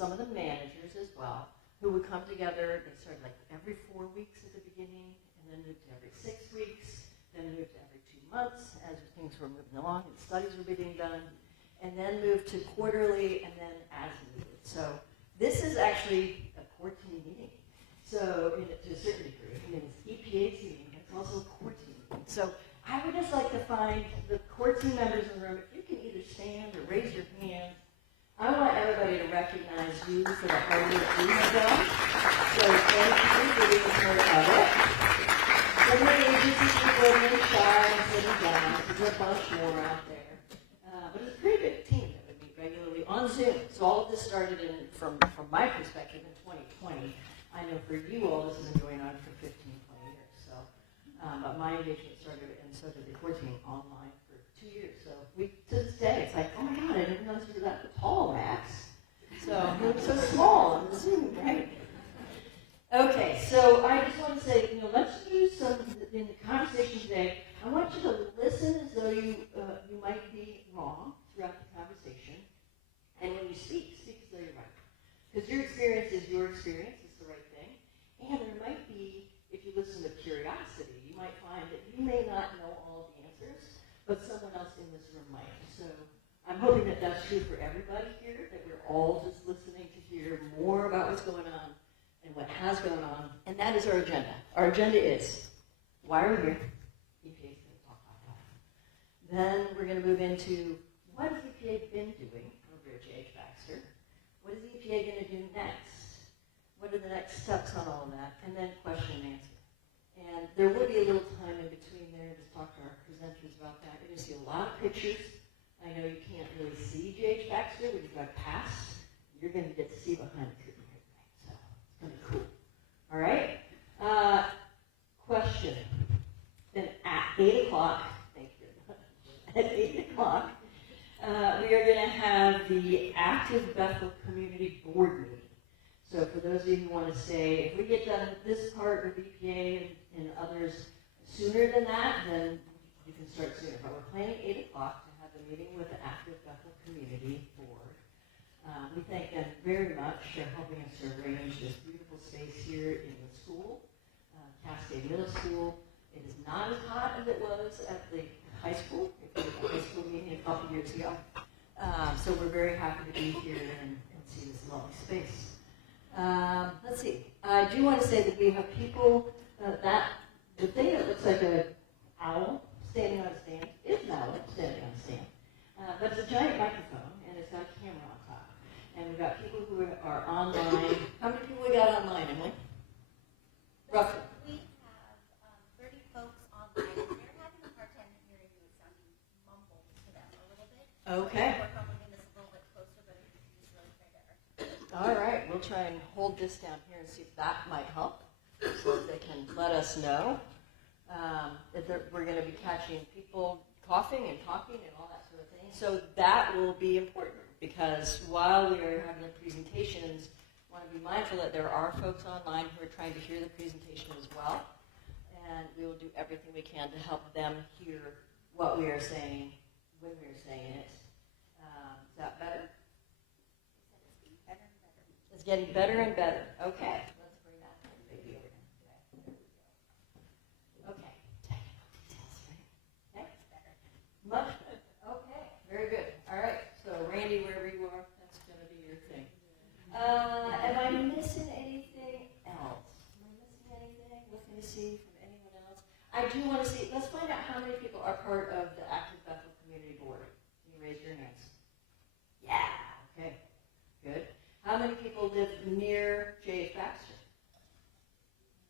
some of the managers as well, who would come together. They started like every 4 weeks at the beginning, and then moved to every 6 weeks, then moved to every 2 months as things were moving along and studies were being done, and then moved to quarterly, and then as needed. So this is actually a core team meeting. So to a certain degree, I mean, it's EPA's meeting, but it's also a core team meeting. So I would just like to find the core team members in the room. If you can either stand or raise your hand, I want everybody to recognize you for the hard work you have done. So thank you for being a part of it. Some of the agencies people are really shy and sitting down. There's a bunch more out there. But it's a pretty big team that would meet regularly on Zoom. So all of this started from my perspective in 2020. I know for you all this has been going on for 15, 20 years. So, but my engagement started, and so did the core team, online for 2 years. So to this day, it's like, oh my God, I didn't realize we were that tall, Max. So we were so small on the Zoom, right? Okay, so I just want to say, let's use some in the conversation today. I want you to listen as though you might be wrong throughout the conversation, and when you speak as though you're right, because your experience is your experience. It's the right thing, and there might be, if you listen with curiosity, you might find that you may not know all of the answers, but someone else in this room might. So I'm hoping that that's true for everybody here, that we're all just listening to hear more about what's going on and what has gone on, and that is our agenda. Our agenda is, why are we here? EPA is going to talk about that. Then we're going to move into, what has EPA been doing over at J.H. Baxter? What is EPA going to do next? What are the next steps on all of that? And then question and answer. And there will be a little time in between there to talk to our presenters about that. You're going to see a lot of pictures. I know you can't really see J.H. Baxter when you drive past. You're going to get to see behind the curtain here tonight. So it's going to be cool. All right? Question. Then at 8 o'clock, thank you very much, at 8 o'clock, we are going to have the Active Bethel Community Board meeting. So for those of you who want to say, if we get done with this part of EPA and others sooner than that, then you can start sooner. But we're planning 8 o'clock to have a meeting with the Active Bethel Community Board. We thank them very much for helping us to arrange this beautiful space here in the school, Cascade Middle School. It is not as hot as it was at the high school. It was a high school meeting a couple years ago. So we're very happy to be here and see this lovely space. Let's see. I do want to say that we have people, the thing that looks like an owl standing on a stand is an owl standing on a stand. But it's a giant microphone, and it's got a camera on top. And we've got people who are online. How many people we got online, Emily? Roughly. We have 30 folks online, and they're having a hard time hearing you. It's sounding mumbled to them a little bit. Okay. We're probably making this a little bit closer, but if you can just really try better. All right, we'll try and hold this down here and see if that might help, so they can let us know that we're going to be catching people coughing and talking and all that sort of thing. So that will be important, because while we are having the presentations, I want to be mindful that there are folks online who are trying to hear the presentation as well, and we will do everything we can to help them hear what we are saying when we are saying it. Is that better? It's getting better and better. Okay, let's bring that baby over here. Okay, technical details, right? Okay, better. Much better. Okay, very good. All right, so Randy, wherever you are, that's going to be your thing. Am I missing anything else? Am I missing anything? Looking to see from anyone else? I do want to see, let's find out how many people are part of the Active Bethel Community Board. Can you raise your hands? Yeah, okay, good. How many people live near J.H. Baxter?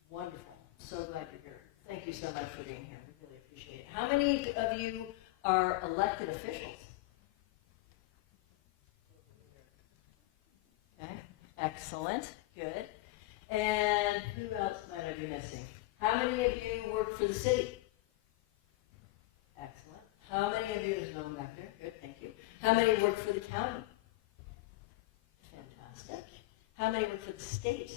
Wonderful. So glad you're here. Thank you so much for being here. We really appreciate it. How many of you are elected officials? Okay. Excellent. Good. And who else might I be missing? How many of you work for the city? Excellent. How many of you, there's no one back there. Good, thank you. How many work for the county? Fantastic. How many work for the state?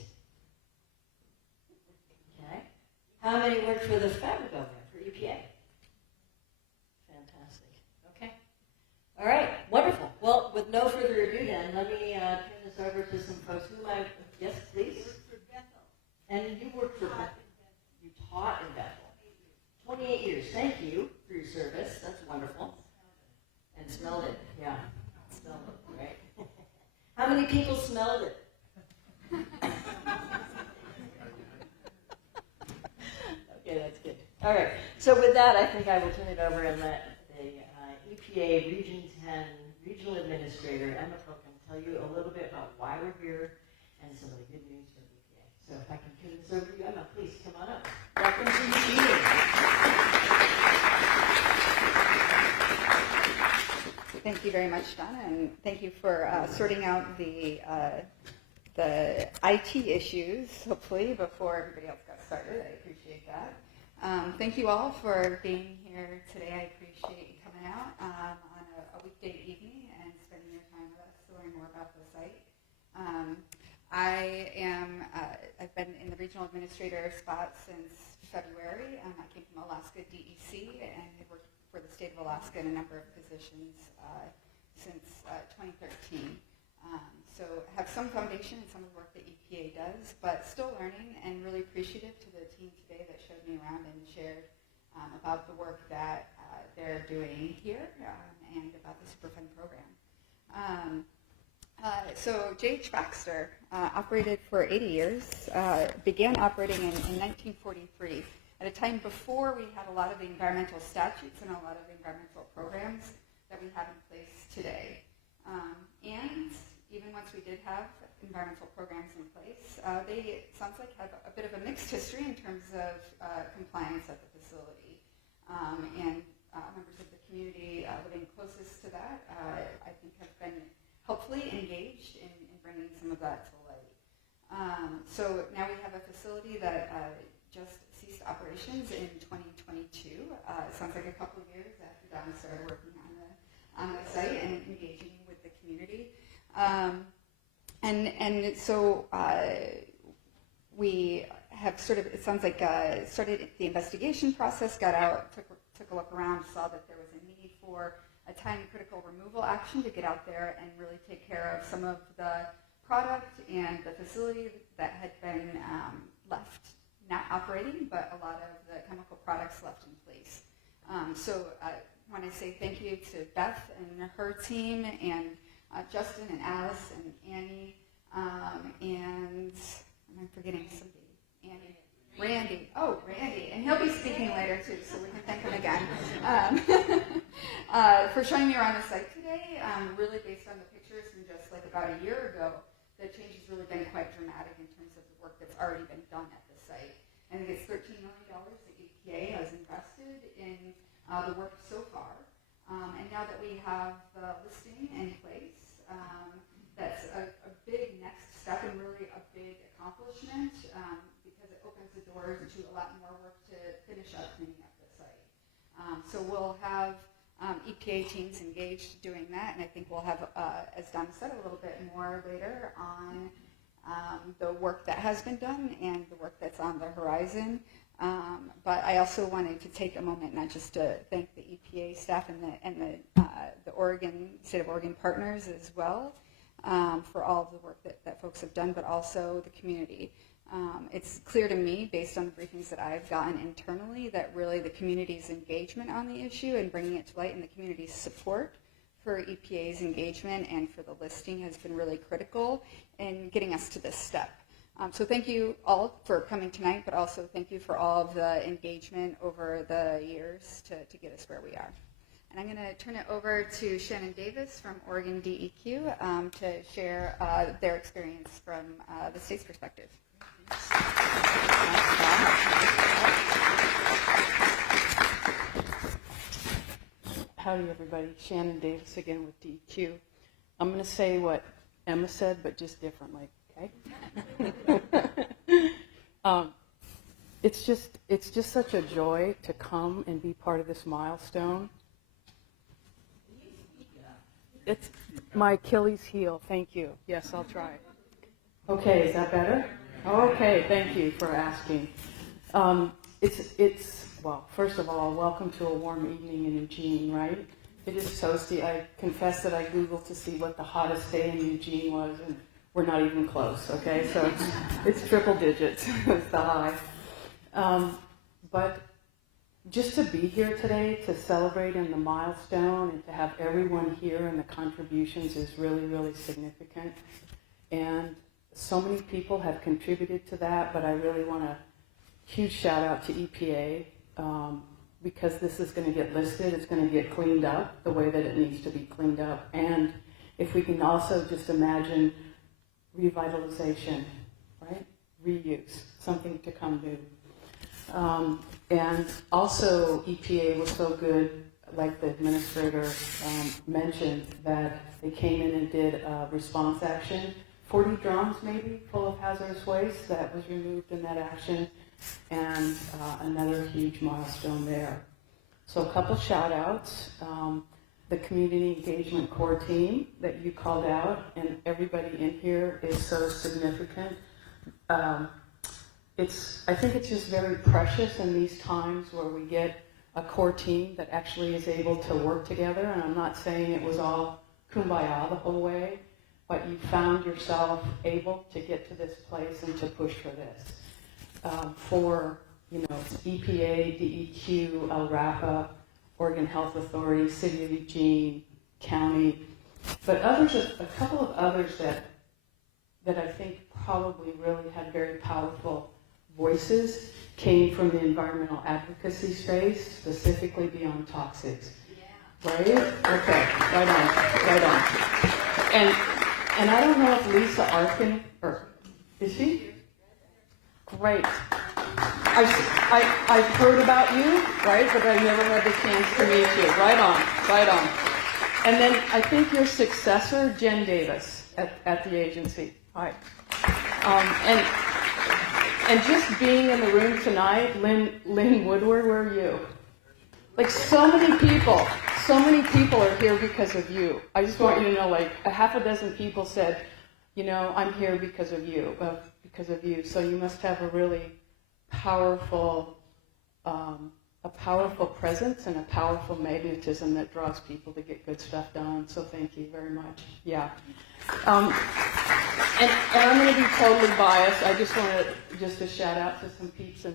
Okay. How many work for the federal government, for EPA? Fantastic. Okay. All right. Wonderful. Well, with no further ado then, let me turn this this over to some folks who might, yes, please? And you worked for Bethel. You taught in Bethel. 28 years. Thank you for your service. That's wonderful. And smelled it. Yeah. Smelled it, right? How many people smelled it? Okay, that's good. All right. So with that, I think I will turn it over and let the EPA Region 10 Regional Administrator, Emma Pilkin, tell you a little bit about why we're here and some of the good news from EPA. So if I can turn this over to you, Emma, please come on up. Welcome to the meeting. Thank you very much, Donna, and thank you for sorting out the IT issues, hopefully, before everybody else got started. I appreciate that. Thank you all for being here today. I appreciate you coming out on a weekday evening and spending your time with us to learn more about the site. I've been in the regional administrator spot since February. I came from Alaska DEC and have worked for the state of Alaska in a number of positions since 2013. So have some foundation in some of the work that EPA does, but still learning and really appreciative to the team today that showed me around and shared about the work that they're doing here and about the Superfund program. So J.H. Baxter operated for 80 years, began operating in 1943, at a time before we had a lot of the environmental statutes and a lot of the environmental programs that we have in place today. And even once we did have environmental programs in place, they, it sounds like, have a bit of a mixed history in terms of compliance at the facility. And members of the community living closest to that, I think, have been helpfully engaged in bringing some of that to light. So now we have a facility that just ceased operations in 2022. It sounds like a couple of years after Donna started working on the site and engaging with the community. And so we have sort of, it sounds like, started the investigation process, got out, took a look around, saw that there was a need for a time-critical removal action to get out there and really take care of some of the product and the facility that had been left not operating, but a lot of the chemical products left in place. So I want to say thank you to Beth and her team, and Justin and Alice and Annie, and I'm forgetting somebody. Annie. Randy. Oh, Randy. And he'll be speaking later, too, so we can thank him again. For showing me around the site today, really based on the pictures from just like about a year ago, the change has really been quite dramatic in terms of the work that's already been done at the site. I think it's $13 million that EPA has invested in the work so far. And now that we have the listing in place, that's a big next step and really a big accomplishment because it opens the doors to a lot more work to finish up cleaning up the site. So we'll have EPA teams engaged doing that, and I think we'll have, as Donna said, a little bit more later on the work that has been done and the work that's on the horizon. But I also wanted to take a moment not just to thank the EPA staff and the Oregon, State of Oregon partners as well for all of the work that folks have done, but also the community. It's clear to me, based on the briefings that I've gotten internally, that really the community's engagement on the issue and bringing it to light and the community's support for EPA's engagement and for the listing has been really critical in getting us to this step. So thank you all for coming tonight, but also thank you for all of the engagement over the years to get us where we are. And I'm going to turn it over to Shannon Davis from Oregon DEQ to share their experience from the state's perspective. Howdy, everybody. Shannon Davis again with DEQ. I'm going to say what Emma said, but just differently, okay? It's just such a joy to come and be part of this milestone. It's my Achilles heel. Thank you. Yes, I'll try. Okay, is that better? Okay, thank you for asking. Well, first of all, welcome to a warm evening in Eugene, right? It is toasty. I confess that I Googled to see what the hottest day in Eugene was, and We're not even close, okay? So it's triple digits is the high. But just to be here today, to celebrate in the milestone and to have everyone here and the contributions is really, really significant. And so many people have contributed to that, but I really want a huge shout out to EPA because this is going to get listed, it's going to get cleaned up the way that it needs to be cleaned up. And if we can also just imagine revitalization, right? Reuse, something to come new. And also EPA was so good, like the administrator mentioned, that they came in and did a response action, 40 drums maybe full of hazardous waste that was removed in that action, and another huge milestone there. So a couple shout outs. The community engagement core team that you called out, and everybody in here is so significant. I think it's just very precious in these times where we get a core team that actually is able to work together. And I'm not saying it was all kumbaya the whole way, but you found yourself able to get to this place and to push for this. For, EPA, DEQ, LRAPA, Oregon Health Authority, City of Eugene, County, but a couple of others that I think probably really had very powerful voices came from the environmental advocacy space, specifically beyond toxics. Yeah. Right? Okay, right on. And I don't know if Lisa Arkin, is she? Great. I've heard about you, right, but I never had the chance to meet you. Right on. And then I think your successor, Jen Davis, at the agency. Hi. And just being in the room tonight, Lynn Woodward, where are you? Like so many people are here because of you. I just want you to know, like a half a dozen people said, I'm here because of you. So you must have a really powerful presence and a powerful magnetism that draws people to get good stuff done. So thank you very much. Yeah. And I'm going to be totally biased. I just want to shout out to some peeps in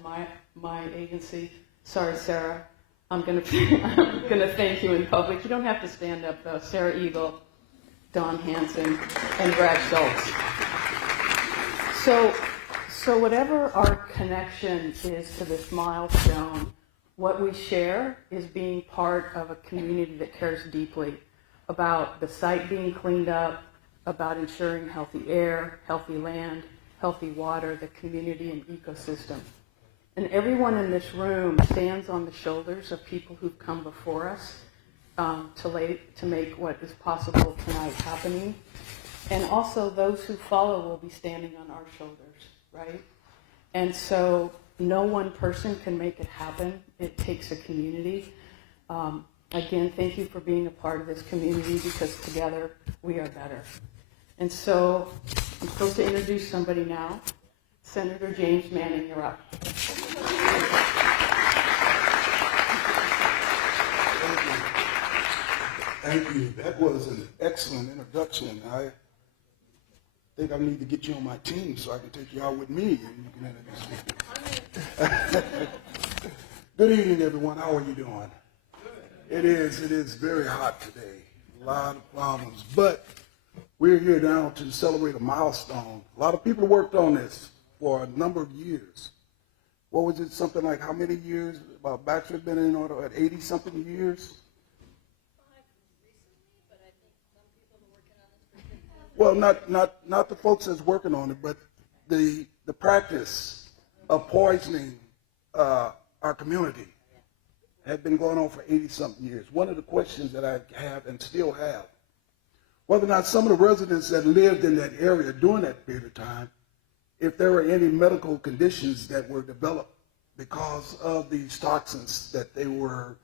my agency. Sorry, Sarah. I'm going to thank you in public. You don't have to stand up though. Sarah Eagle, Don Hansen, and Brad Schultz. So whatever our connection is to this milestone, what we share is being part of a community that cares deeply about the site being cleaned up, about ensuring healthy air, healthy land, healthy water, the community and ecosystem. And everyone in this room stands on the shoulders of people who've come before us to make what is possible tonight happening. And also those who follow will be standing on our shoulders, right? And so no one person can make it happen. It takes a community. Again, thank you for being a part of this community because together we are better. And so I'm supposed to introduce somebody now. Senator James Manning, you're up. Thank you. That was an excellent introduction. I think I need to get you on my team so I can take you out with me and you can introduce me. Good evening, everyone. How are you doing? It is very hot today. A lot of problems. But we're here now to celebrate a milestone. A lot of people worked on this for a number of years. What was it, something like how many years? Baxter had been in order at 80-something years? Well, not the folks that's working on it, but the practice of poisoning our community had been going on for 80-something years. One of the questions that I have and still have, whether or not some of the residents that lived in that area during that period of time, if there were any medical conditions that were developed because of these toxins that they were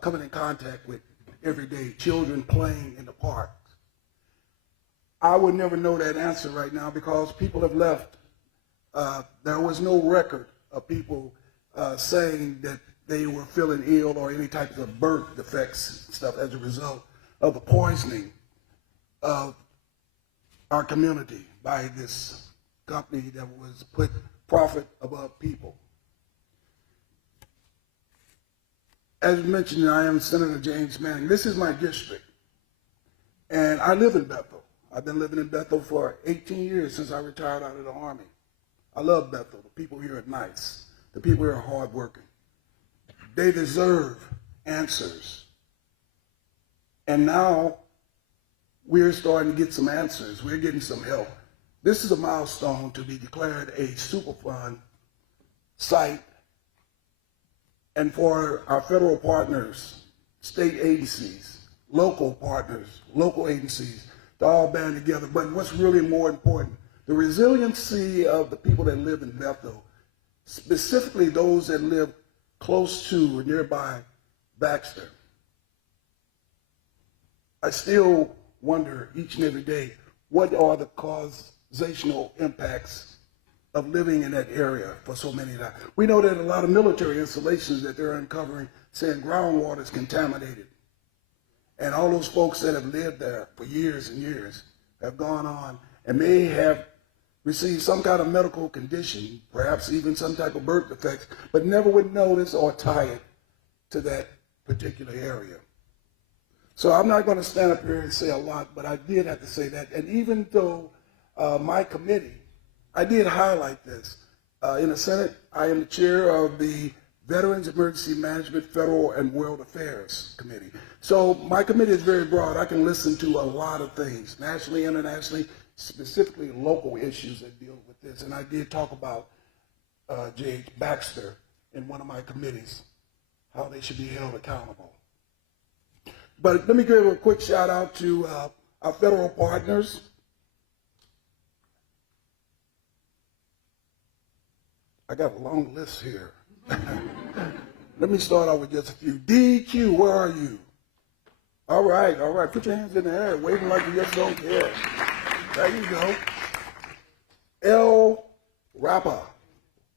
coming in contact with every day, children playing in the park. I would never know that answer right now because people have left. There was no record of people saying that they were feeling ill or any type of birth defects and stuff as a result of the poisoning of our community by this company that was put profit above people. As mentioned, I am Senator James Manning. This is my district, and I live in Bethel. I've been living in Bethel for 18 years since I retired out of the Army. I love Bethel. The people here are nice. The people here are hardworking. They deserve answers. And now we're starting to get some answers. We're getting some help. This is a milestone to be declared a Superfund site, and for our federal partners, state agencies, local partners, local agencies, to all band together. But what's really more important, the resiliency of the people that live in Bethel, specifically those that live close to or nearby Baxter. I still wonder each and every day, what are the causational impacts of living in that area for so many lives? We know that a lot of military installations that they're uncovering saying groundwater is contaminated. And all those folks that have lived there for years and years have gone on and may have received some kind of medical condition, perhaps even some type of birth defects, but never would notice or tie it to that particular area. So I'm not going to stand up here and say a lot, but I did have to say that. And even though my committee, I did highlight this. In the Senate, I am the chair of the Veterans Emergency Management Federal and World Affairs Committee. So my committee is very broad. I can listen to a lot of things, nationally, internationally, specifically local issues that deal with this. And I did talk about J.H. Baxter in one of my committees, how they should be held accountable. But let me give a quick shout out to our federal partners. I got a long list here. Let me start out with just a few. DEQ, where are you? All right. Put your hands in the air, waving like you just don't care. There you go. L. Rappa,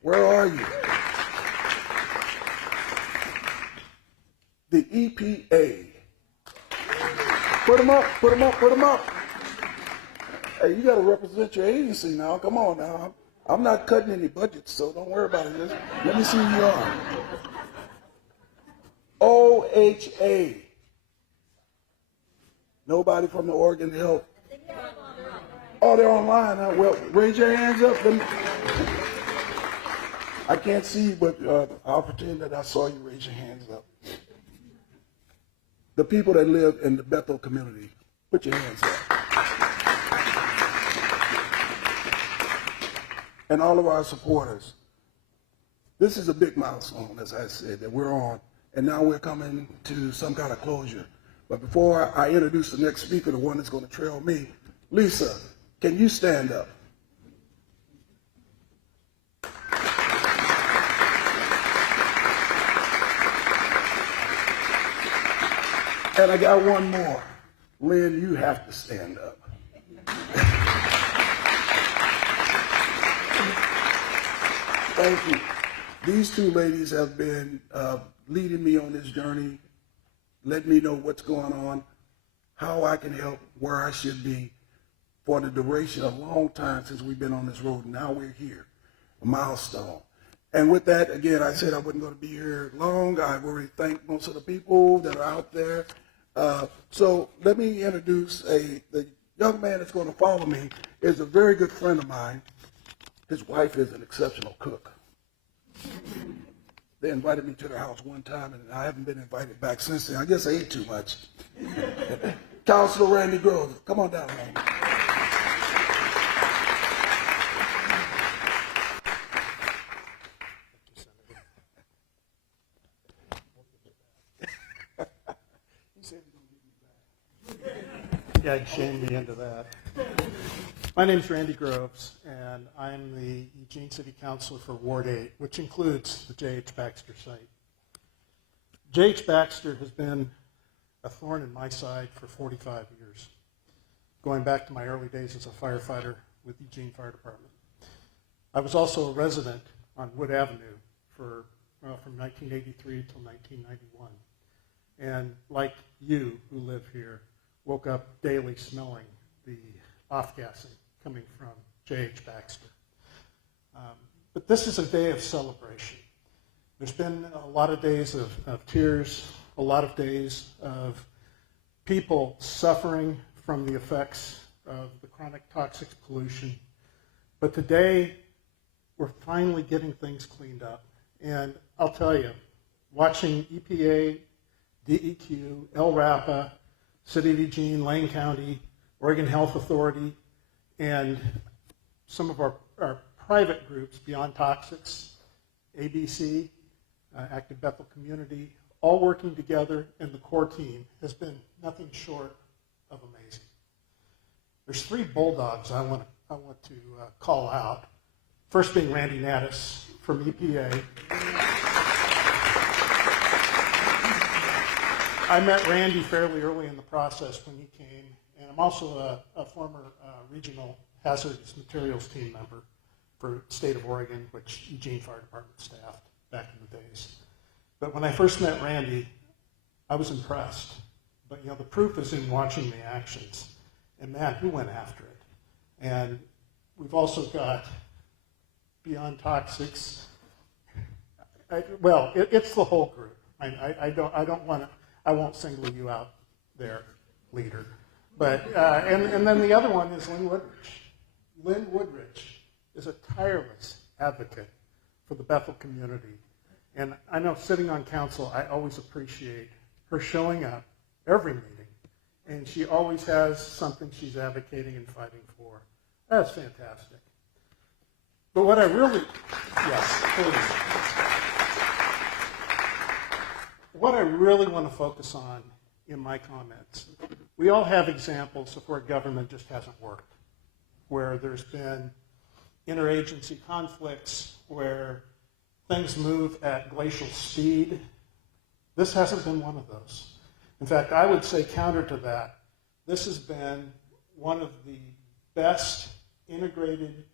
where are you? The EPA. Put them up. Hey, you got to represent your agency now. Come on now. I'm not cutting any budgets, so don't worry about it. Let me see who you are. OHA. Nobody from the Oregon Health. Oh, they're online. Huh? Well, raise your hands up. I can't see, but I'll pretend that I saw you raise your hands up. The people that live in the Bethel community, put your hands up. And all of our supporters. This is a big milestone, as I said, that we're on, and now we're coming to some kind of closure. But before I introduce the next speaker, the one that's going to trail me, Lisa, can you stand up? And I got one more. Lynn, you have to stand up. Thank you. These two ladies have been leading me on this journey, letting me know what's going on, how I can help, where I should be for the duration of a long time since we've been on this road. Now we're here, a milestone. And with that, again, I said I wasn't going to be here long. I've already thanked most of the people that are out there. So let me introduce the young man that's going to follow me is a very good friend of mine. His wife is an exceptional cook. They invited me to their house one time, and I haven't been invited back since then. I guess I ate too much. Counselor Randy Groves, come on down, Randy. He said he's going to give me back. Yeah, he shamed me into that. My name's Randy Groves, and I'm the Eugene City Councilor for Ward 8, which includes the J.H. Baxter site. J.H. Baxter has been a thorn in my side for 45 years, going back to my early days as a firefighter with Eugene Fire Department. I was also a resident on Wood Avenue from 1983 till 1991. And like you who live here, woke up daily smelling the off-gassing coming from J.H. Baxter. But this is a day of celebration. There's been a lot of days of tears, a lot of days of people suffering from the effects of the chronic toxic pollution. But today, we're finally getting things cleaned up. And I'll tell you, watching EPA, DEQ, LRAPA, City of Eugene, Lane County, Oregon Health Authority, and some of our private groups, Beyond Toxics, ABC, Active Bethel Community, all working together, and the core team has been nothing short of amazing. There's 3 bulldogs I want to call out. First being Randy Natus from EPA. I met Randy fairly early in the process when he came, and I'm also a former regional hazardous materials team member for the state of Oregon, which Eugene Fire Department staffed back in the days. But when I first met Randy, I was impressed. But the proof is in watching the actions. And man, who went after it? And we've also got Beyond Toxics. It's the whole group. I won't single you out there, leader. But and then the other one is Lynn Woodrich. Lynn Woodrich is a tireless advocate for the Bethel community. And I know sitting on council, I always appreciate her showing up every meeting. And she always has something she's advocating and fighting for. That's fantastic. But what I really, yes, please. What I really want to focus on in my comments, we all have examples of where government just hasn't worked, where there's been interagency conflicts, where things move at glacial speed. This hasn't been one of those. In fact, I would say counter to that, this has been one of the best integrated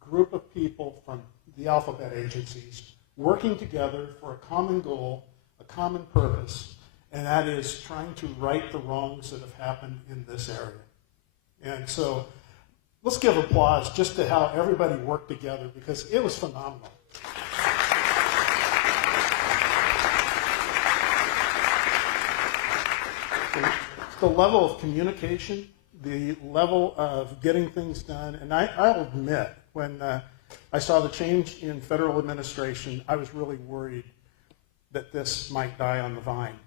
group of people from the alphabet agencies working together for a common goal, a common purpose, and that is trying to right the wrongs that have happened in this area. And so let's give applause just to how everybody worked together, because it was phenomenal. The level of communication, the level of getting things done, and I'll admit, when I saw the change in federal administration, I was really worried that this might die on the vine.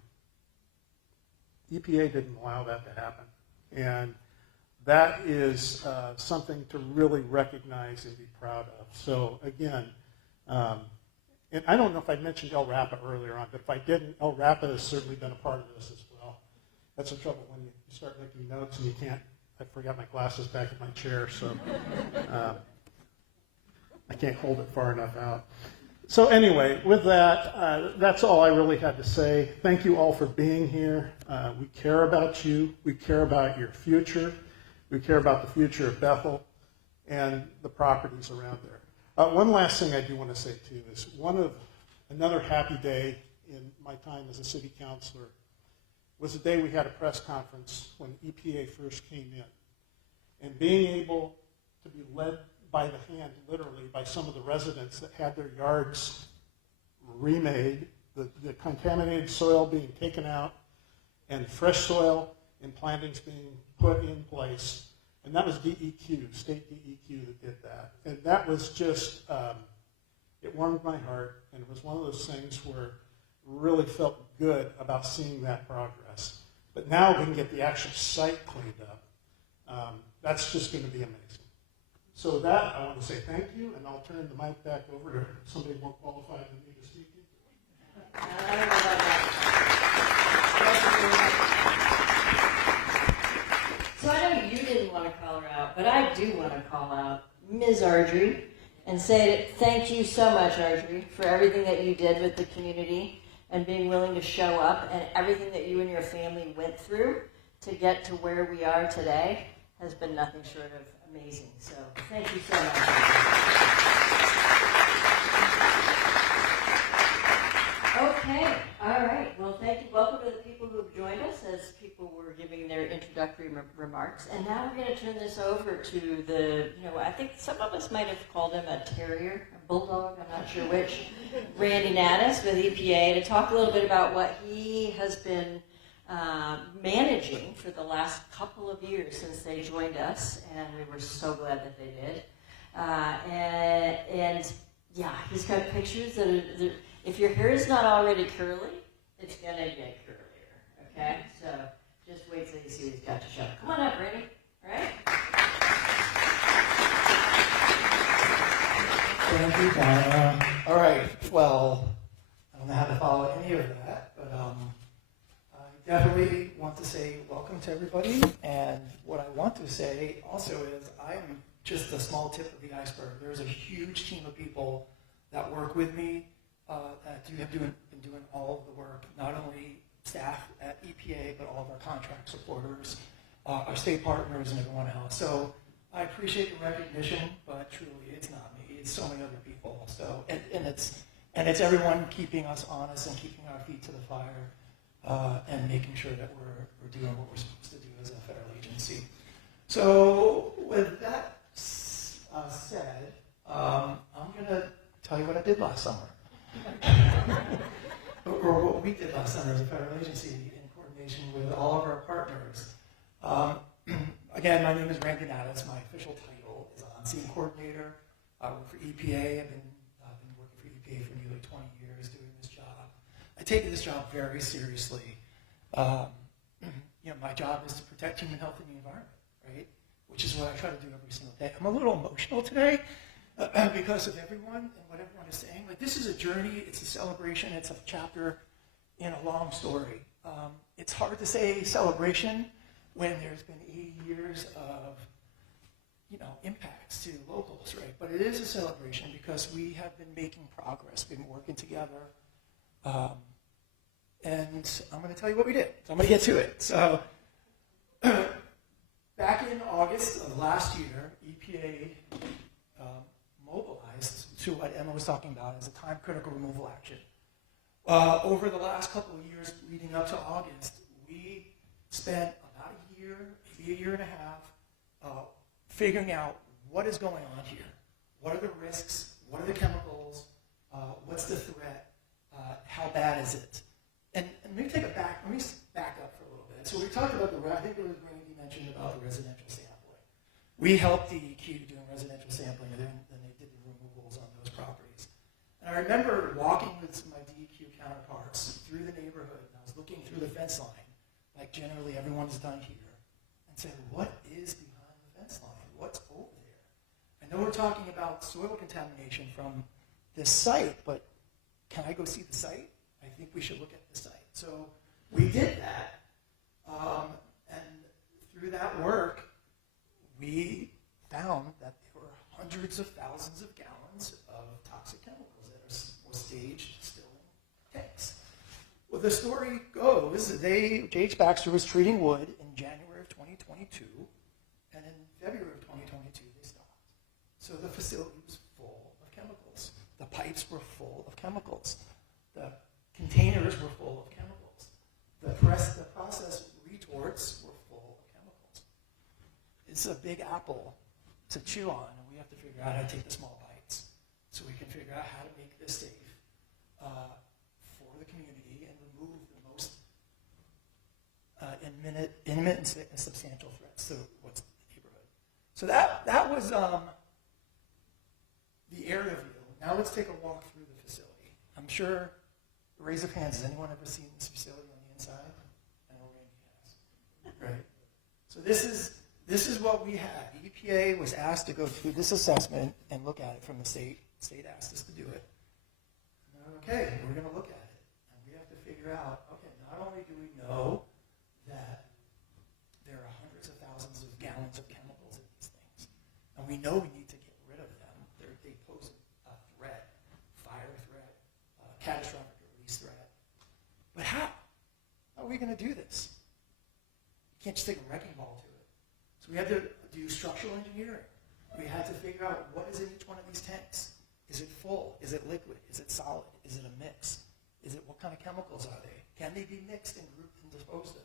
EPA didn't allow that to happen. And that is something to really recognize and be proud of. So again, and I don't know if I mentioned LRAPA earlier on, but if I didn't, LRAPA has certainly been a part of this as well. That's the trouble when you start making notes and you can't. I forgot my glasses back in my chair, so I can't hold it far enough out. So anyway, with that, that's all I really had to say. Thank you all for being here. We care about you. We care about your future. We care about the future of Bethel and the properties around there. One last thing I do want to say, too, is another happy day in my time as a city councilor was the day we had a press conference when EPA first came in. And being able to be led by the hand, literally, by some of the residents that had their yards remade, the contaminated soil being taken out, and fresh soil and plantings being put in place. And that was DEQ, state DEQ that did that. And that was just, it warmed my heart, and it was one of those things where really felt good about seeing that progress. But now we can get the actual site cleaned up. That's just going to be amazing. So with that, I want to say thank you, and I'll turn the mic back over to somebody more qualified than me to speak. So I know you didn't want to call her out, but I do want to call out Ms. Ardrey and say thank you so much, Ardrey, for everything that you did with the community and being willing to show up, and everything that you and your family went through to get to where we are today has been nothing short of amazing. So thank you so much. Okay, all right. Well, thank you. Welcome to the people who have joined us as people were giving their introductory remarks. And now we're going to turn this over to the, I think some of us might have called him a terrier, a bulldog, I'm not sure which, Randy Natus with EPA, to talk a little bit about what he has been managing for the last couple of years since they joined us. And we were so glad that they did. And yeah, he's got pictures that are, if your hair is not already curly, it's going to get curlier, okay? So just wait till you see what he's got to show. Come on up, Randy, all right? Thank you, Donna. All right, well, I don't know how to follow any of that, but I definitely want to say welcome to everybody, and what I want to say also is I'm just a small tip of the iceberg. There's a huge team of people that work with me that have been doing all of the work, not only staff at EPA, but all of our contract supporters, our state partners, and everyone else. So I appreciate the recognition, but truly, it's not me. It's so many other people. So and it's everyone keeping us honest and keeping our feet to the fire and making sure that we're doing what we're supposed to do as a federal agency. So with that said, I'm going to tell you what I did last summer. Or what we did last summer as a federal agency in coordination with all of our partners. Again, my name is Randy Natus. My official title is on-scene coordinator. I work for EPA. I've been working for EPA for nearly 20 years doing this job. I take this job very seriously. My job is to protect human health and the environment, right? Which is what I try to do every single day. I'm a little emotional today because of everyone and what everyone is saying. Like, this is a journey, it's a celebration, it's a chapter in a long story. It's hard to say celebration when there's been 80 years of, impacts to locals, right? But it is a celebration because we have been making progress, been working together. And I'm going to tell you what we did. So I'm going to get to it. So back in August of last year, EPA mobilized to what Emma was talking about as a time-critical removal action. Over the last couple of years leading up to August, we spent about a year, maybe a year and a half, figuring out what is going on here. What are the risks? What are the chemicals? What's the threat? How bad is it? And let me back up for a little bit. So we talked about I think it was Randy mentioned about the residential sampling. We helped DEQ doing residential sampling, and then they did the removals on those properties. And I remember walking with my DEQ counterparts through the neighborhood, and I was looking through the fence line, like generally everyone's done here, and said, what is behind the fence line? What's over there? I know we're talking about soil contamination from this site, but can I go see the site? I think we should look at the site. So we did that, and through that work, we found that there were hundreds of thousands of gallons of toxic chemicals that were staged still in tanks. Well, the story goes, J.H. Baxter was treating wood in January of 2022, and in February of 2022, they stopped. So the facility was full of chemicals. The pipes were full of chemicals. The containers were full of chemicals. The process retorts were full of chemicals. It's a big apple to chew on, and we have to figure out how to take the small bites so we can figure out how to make this safe for the community and remove the most imminent and substantial threats to what's in the neighborhood. So that was the area view. Now let's take a walk through the facility. I'm sure, raise of hands, has anyone ever seen this facility on the inside? I know Randy has. Right. So this is what we had. EPA was asked to go through this assessment and look at it from the state. The state asked us to do it. Okay, we're going to look at it. And we have to figure out, okay, not only do we know that there are hundreds of thousands of gallons of chemicals in these things, and we know we need to get rid of them. They pose a threat, fire threat, catastrophic release threat. But how? How are we going to do this? You can't just take a wrecking ball to it. So we had to do structural engineering. We had to figure out what is in each one of these tanks. Is it full? Is it liquid? Is it solid? Is it a mix? Is it, what kind of chemicals are they? Can they be mixed and grouped and disposed of?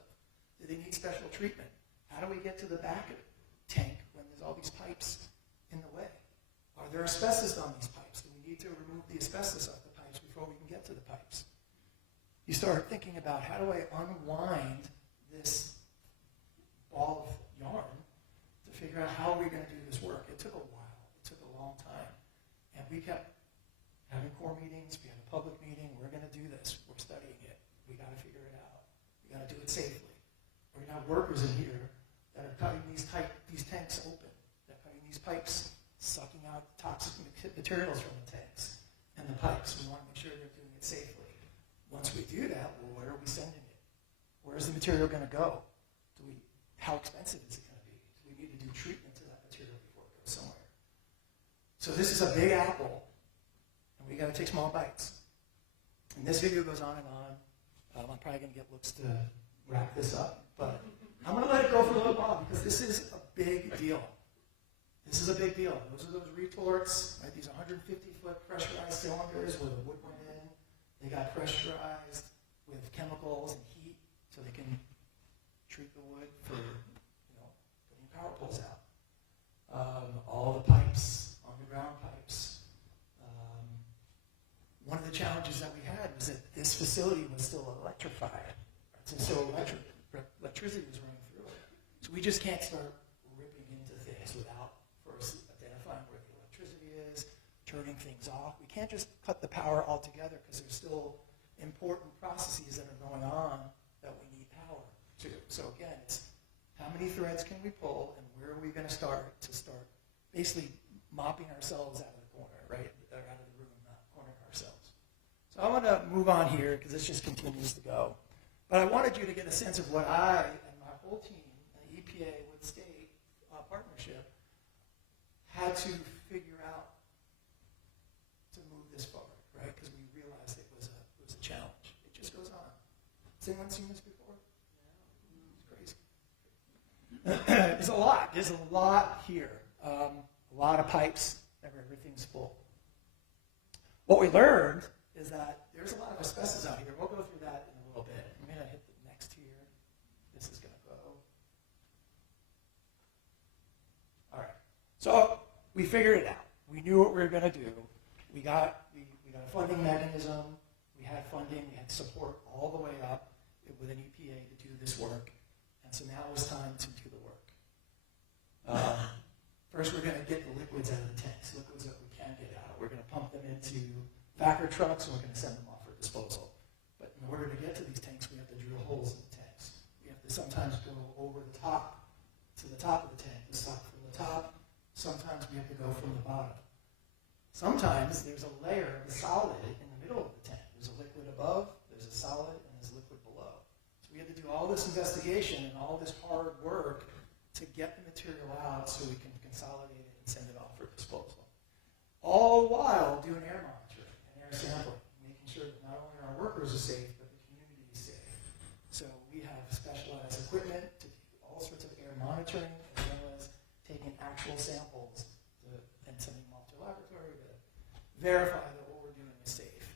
Do they need special treatment? How do we get to the back of the tank when there's all these pipes in the way? Are there asbestos on these pipes? Do we need to remove the asbestos off the pipes before we can get to the pipes? You start thinking about, how do I unwind this ball of yarn to figure out how are we going to do this work? It took a while. It took a long time. And we kept having core meetings. We had a public meeting. We're going to do this. We're studying it. We got to figure it out. We got to do it safely. We're going to have workers in here that are cutting these tanks open. They're cutting these pipes, sucking out toxic materials from the tanks and the pipes. We want to make sure they're doing it safely. Once we do that, well, where are we sending it? Where's the material going to go? How expensive is it going to be? Do we need to do treatment to that material before it goes somewhere? So this is a big apple, and we got to take small bites. And this video goes on and on. I'm probably going to get looks to wrap this up, but I'm going to let it go for a little while because this is a big deal. This is a big deal. Those are those retorts, right? These 150-foot pressurized cylinders where the wood went in. They got pressurized with chemicals and heat so they can treat the wood for, putting power poles out. All the pipes, underground pipes. One of the challenges that we had was that this facility was still electrified. Right? So still electricity was running through it. So we just can't start ripping into things without first identifying where the electricity is, turning things off. We can't just cut the power altogether because there's still important processes that are going on that we need power to. So again, it's how many threads can we pull and where are we going to start basically mopping ourselves out of the corner, right? Or out of the room, not cornering ourselves. So I want to move on here because this just continues to go. But I wanted you to get a sense of what I and my whole team, the EPA with state partnership, had to figure out to move this forward, right? Because we realized it was a challenge. It just goes on. Has anyone seen this before? It's crazy. There's a lot. There's a lot here. A lot of pipes. Everything's full. What we learned is that there's a lot of asbestos out here. We'll go through that in a little bit. I'm going to hit the next here. This is going to go. All right. So we figured it out. We knew what we were going to do. We got a funding mechanism. We had funding. We had support all the way up with an EPA to do this work. And so now it was time to do the work. First, we're going to get the liquids out of the tanks, liquids that we can get out. We're going to pump them into Baxter trucks, and we're going to send them off for disposal. But in order to get to these tanks, we have to drill holes in the tanks. We have to sometimes go over the top to the top of the tank, the stop from the top. Sometimes we have to go from the bottom. Sometimes there's a layer of solid in the middle of the tank. There's a liquid above, there's a solid, and there's liquid below. So we have to do all this investigation and all this hard work to get the material out so we can consolidate it and send it off for disposal. All while doing air monitoring and air sampling, making sure that not only our workers are safe, but the community is safe. So we have specialized equipment to do all sorts of air monitoring, as well as taking actual samples and sending them off to a laboratory to verify that what we're doing is safe.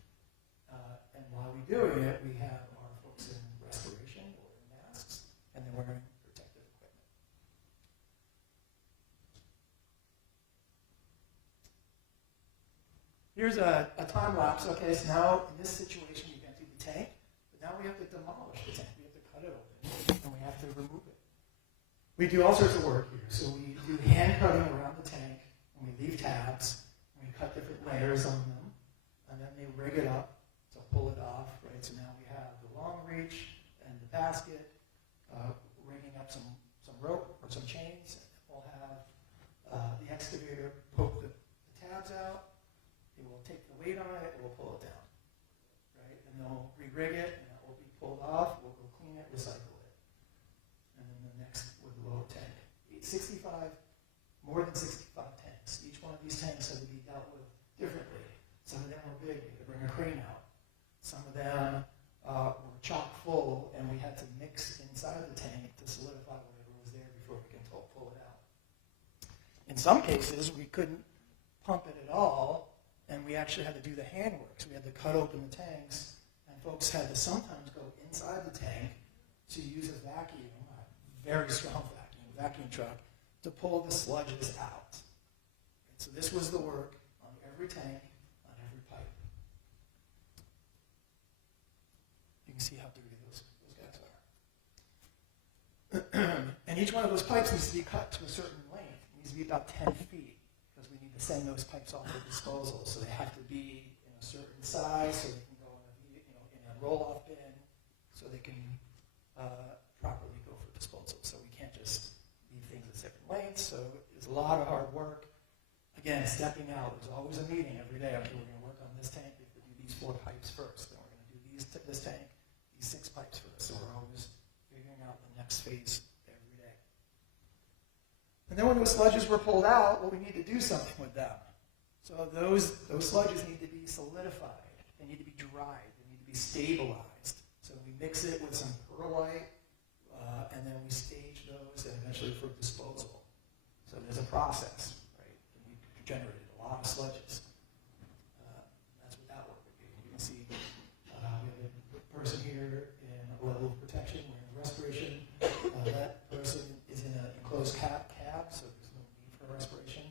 And while we're doing it, we have our folks in respiration, wearing masks, and then wearing protective equipment. Here's a time lapse. Okay, so now in this situation, we've emptied the tank, but now we have to demolish the tank. We have to cut it open, and we have to remove it. We do all sorts of work here. So we do hand cutting around the tank, and we leave tabs, and we cut different layers on them, and then they rig it up to pull it off, right? So now we have the long reach and the basket, rigging up some rope or some chains. We'll have the excavator poke the tabs out. It will take the weight on it, it will pull it down, right? And they'll re-rig it, and it will be pulled off. We'll go clean it, recycle it. And then the next with the lower tank. More than 65 tanks. Each one of these tanks had to be dealt with differently. Some of them were big, we had to bring a crane out. Some of them were chock full, and we had to mix inside the tank to solidify whatever was there before we can pull it out. In some cases, we couldn't pump it at all, and we actually had to do the handwork. So we had to cut open the tanks and and folks had to sometimes go inside the tank to use a vacuum, a very strong vacuum truck, to pull the sludges out. And so this was the work on every tank, on every pipe. You can see how dirty those guys are. And each one of those pipes needs to be cut to a certain length. It needs to be about 10 feet because we need to send those pipes off for disposal. So they have to be in a certain size so they can go in a roll-off bin so they can properly go for disposal. So we can't just leave things at different lengths. So it's a lot of hard work. Again, stepping out. There's always a meeting every day. Okay, we're going to work on this tank. We have to do these 4 pipes first. Then we're going to do this tank, these 6 pipes first. So we're always figuring out the next phase every day. And then when those sludges were pulled out, well, we need to do something with them. So those sludges need to be solidified. They need to be dried. They need to be stabilized. So we mix it with some perlite, and then we stage those and eventually for disposal. So there's a process, right? And we generated a lot of sludges. That's what that work would be. You can see we have a person here in a level of protection, wearing respiration. That person is in an enclosed cab, so there's no need for respiration.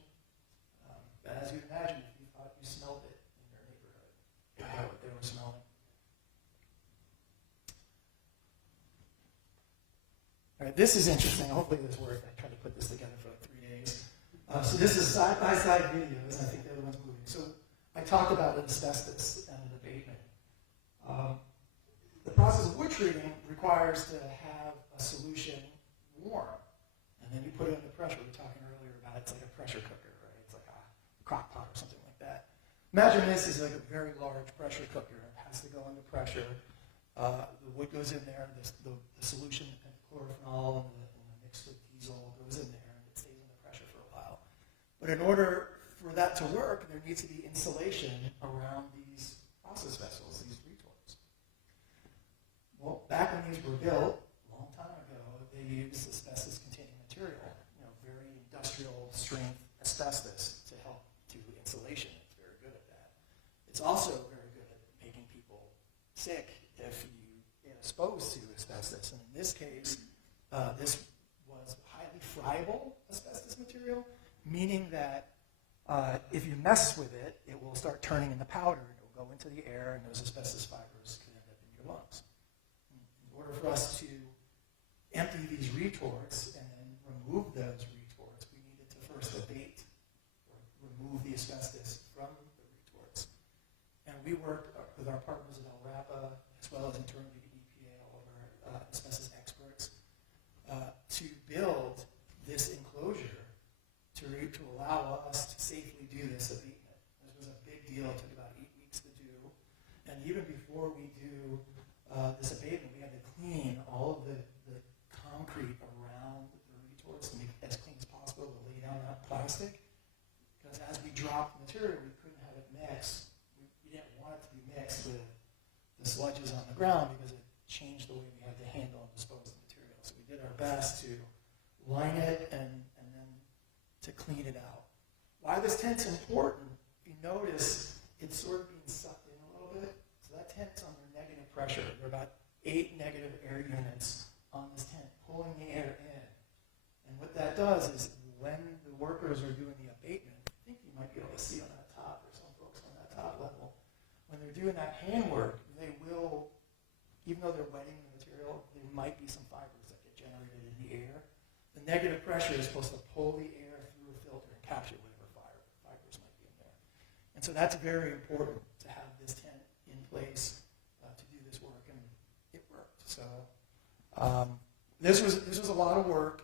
But as you'd imagine, if you thought you smelled it in your neighborhood, you know what they were smelling. All right, this is interesting. Hopefully this worked. I tried to put this together for like 3 days. So this is side-by-side videos. I think the other one's moving. So I talked about asbestos and an abatement. The process of wood treating requires to have a solution warm. And then you put it under pressure. We were talking earlier about it's like a pressure cooker, right? It's like a crock pot or something like that. Imagine this is like a very large pressure cooker. It has to go under pressure. The wood goes in there, the solution, and chlorophenol and the mixed with diesel goes in there, and it stays under pressure for a while. But in order for that to work, there needs to be insulation around these process vessels, these retorts. Well, back when these were built, a long time ago, they used asbestos-containing material, very industrial strength asbestos to help do insulation. It's very good at that. It's also very good at making people sick if you get exposed to asbestos. And in this case, this was highly friable asbestos material, meaning that if you mess with it, it will start turning into powder, and it will go into the air, and those asbestos fibers can end up in your lungs. In order for us to empty these retorts and then remove those retorts, we needed to first abate or remove the asbestos from the retorts. And we worked with our partners at LRAPA, as well as internally at EPA, all of our asbestos experts, to build this enclosure to allow us to safely do this abatement. This was a big deal. It took about 8 weeks to do. And even before we do this abatement, we had to clean all of the concrete around the retorts to make it as clean as possible to lay down that plastic. Because as we dropped material, we couldn't have it mixed. We didn't want it to be mixed with the sludges on the ground because it changed the way we had to handle and dispose of material. So we did our best to line it and then to clean it out. Why this tent's important, if you notice, it's sort of being sucked in a little bit. So that tent's under negative pressure. There are about 8 negative air units on this tent pulling the air in. And what that does is when the workers are doing the abatement, I think you might be able to see on that top, there's some folks on that top level, when they're doing that handwork, they will, even though they're wetting the material, there might be some fibers that get generated in the air. The negative pressure is supposed to pull the air through a filter and capture whatever fibers might be in there. And so that's very important to have this tent in place to do this work, and it worked. So this was a lot of work,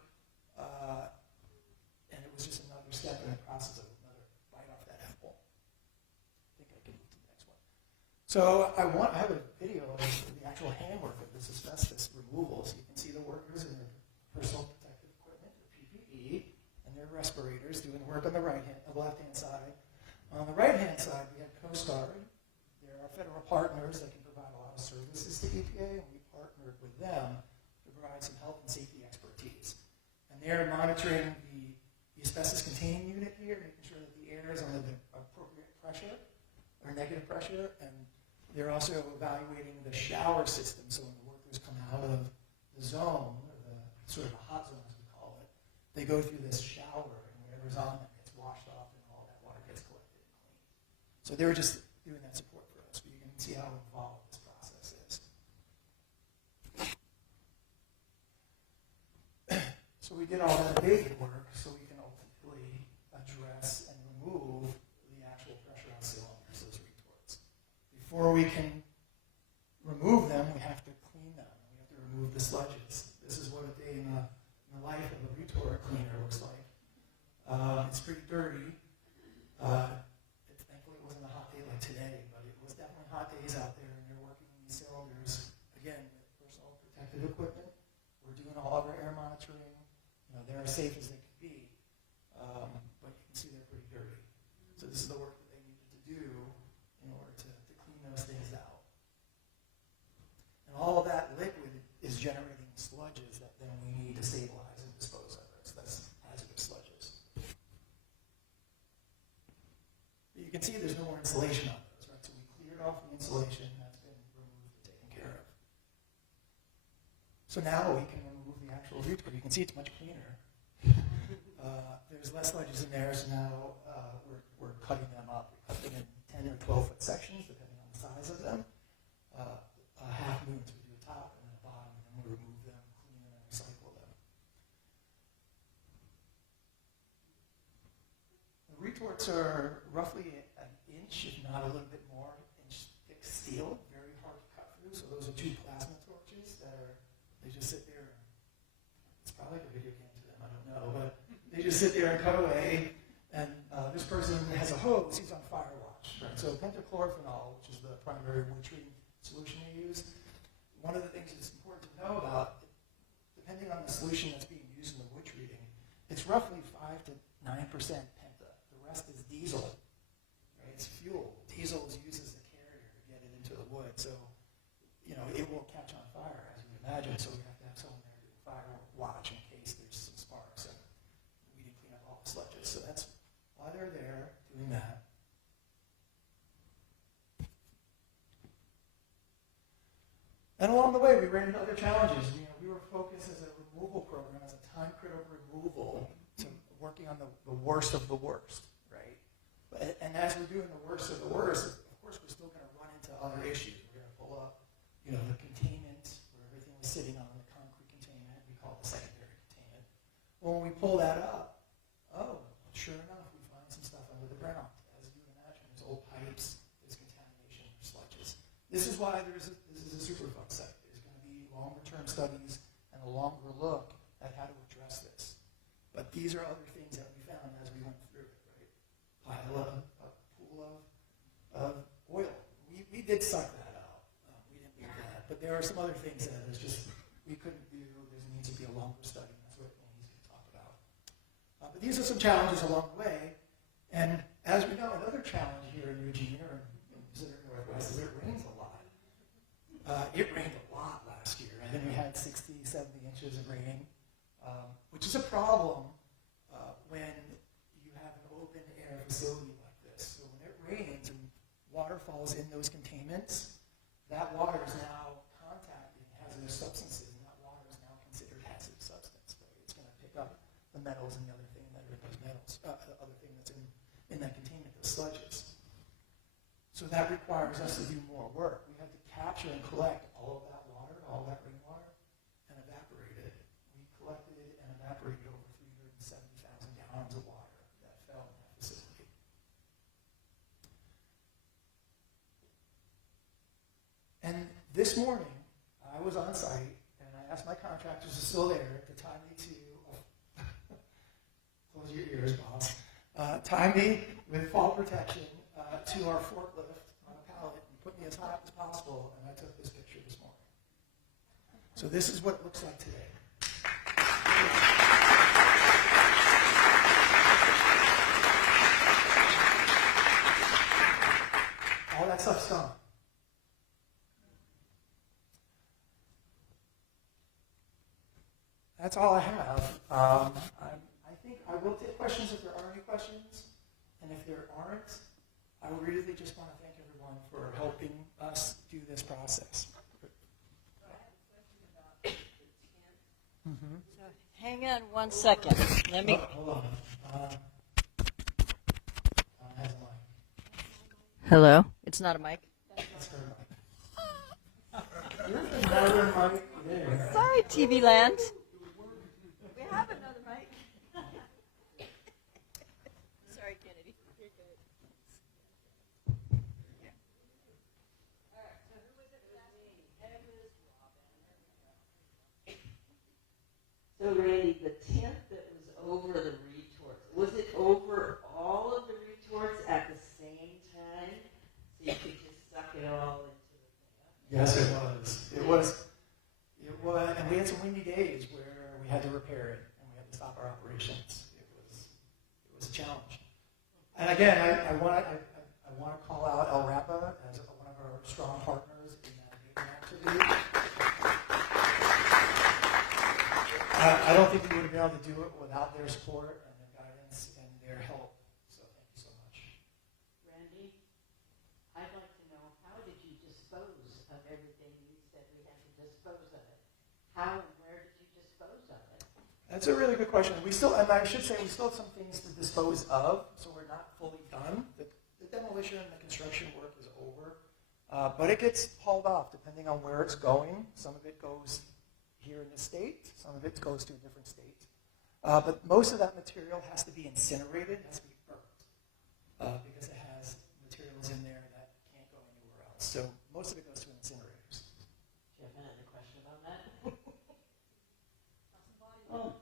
and it was just another step in the process of another bite off that apple. I think I can move to the next one. So I have a video of the actual handwork of this asbestos removal, so you can see the workers in their personal protective equipment, their PPE, and their respirators doing the work on the left-hand side. On the right-hand side, we have Coast Guard. They're our federal partners that can provide a lot of services to EPA, and we partnered with them to provide some health and safety expertise. And they're monitoring the asbestos-containing unit here, making sure that the air is under the appropriate pressure, or negative pressure, and They're also evaluating the shower system, so when the workers come out of the zone, or the sort of a hot zone as we call it, they go through this shower, and whatever's on them gets washed off, and all that water gets collected and cleaned. So they were just doing that support for us, but you can see how involved this process is. So we did all that basic work so we can ultimately address and remove the actual pressurized cylinders, those retorts. Before we can remove them, we have to clean them. We have to remove the sludges. This is what a day in the life of a retort cleaner looks like. It's pretty dirty. Thankfully, it wasn't a hot day like today, but it was definitely hot days out there, and you're working in these cylinders, again, with personal protective equipment. We're doing all of our air monitoring. They're as safe as they could be, but you can see they're pretty dirty. So this is the work that they needed to do in order to clean those things out. And all of that liquid is generating sludges that then we need to stabilize and dispose of. So that's hazardous sludges. But you can see there's no more insulation on those, right? So we cleared off the insulation that's been removed and taken care of. So now we can remove the actual retort. You can see it's much cleaner. There's less sludges in there, so now we're cutting them up. We cut them in 10 or 12-foot sections, depending on the size of them. Half moons, we do a top and then a bottom, and then we remove them, clean them, and recycle them. The retorts are roughly an inch, if not a little bit more, inch thick steel, very hard to cut through. So those are two plasma torches they just sit there. It's probably like a video game to them, I don't know, but they just sit there and cut away, and this person has a hose, he's on fire watch. Right? So pentachlorophenol, which is the primary wood treating solution we use, one of the things that's important to know about, depending on the solution that's being used in the wood treating, it's roughly 5 to 9% penta. The rest is diesel. Right? It's fuel. Diesel is used as the carrier to get it into the wood, so it will catch on fire, as you can imagine, so we have to have someone there doing fire watch in case there's some sparks. And we didn't clean up all the sludges. So that's why they're there doing that. And along the way, we ran into other challenges. We were focused as a removal program, as a time-critical removal, to working on the worst of the worst, right? And as we're doing the worst of the worst, of course, we're still going to run into other issues. We're going to pull up, the containment, where everything was sitting on the concrete containment. We call it the secondary containment. Well, when we pull that up, sure enough, we find some stuff under the ground. As you would imagine, there's old pipes, there's contamination, there's sludges. This is why this is a Superfund site. There's going to be longer-term studies and a longer look at how to address this. But these are other things that we found as we went through it, right? A pool of oil. We did suck that out. We didn't do that. But there are some other things that we couldn't do. There needs to be a longer study. That's what he's going to talk about. But these are some challenges along the way. And as we know, another challenge here in Eugene or in the Pacific Northwest is it rains a lot. It rained a lot last year. I think we had 60, 70 inches of rain, which is a problem when you have an open air facility like this. So when it rains and water falls in those containments, that water is now contacting hazardous substances, and that water is now considered hazardous substance. Right? It's going to pick up the metals and the other thing that are in those metals, the other thing that's in that containment, the sludges. So that requires us to do more work. We had to capture and collect all of that water, all that rainwater, and evaporate it. We collected and evaporated over 370,000 gallons of water that fell in that facility. And this morning, I was on site, and I asked my contractors who are still there to tie me to, close your ears, boss, tie me with fall protection to our forklift on a pallet and put me as high as possible, and I took this picture this morning. So this is what it looks like today. All that stuff's gone. That's all I have. I think I will take questions if there are any questions. And if there aren't, I really just want to thank everyone for helping us do this process. Mm-hmm. So hang on one second. Let me. Hold on. Has a mic. Hello. It's not a mic. That's her mic. There's another mic there. Sorry, TV land. We have another mic. Sorry, Kennedy. You're good. All right. So who was it? So Randy, the tent that was over the retorts, was it over all of the retorts at the same time? So you could just suck it all into the thing? Yes, it was. It was, and we had some windy days where we had to repair it and we had to stop our operations. It was a challenge. And again, I want to call out El Rapa as one of our strong partners in that activity. I don't think we would have been able to do it without their support and their guidance and their help. So thank you so much. Randy, I'd like to know, how did you dispose of everything you said we had to dispose of it? How and where did you dispose of it? That's a really good question. And I should say, we still have some things to dispose of, so we're not fully done. The demolition and the construction work is over, but it gets hauled off depending on where it's going. Some of it goes here in the state, some of it goes to a different state. But most of that material has to be incinerated, has to be burnt, because it has materials in there that can't go anywhere else. So most of it goes to incinerators. Do you have another question about that? Well,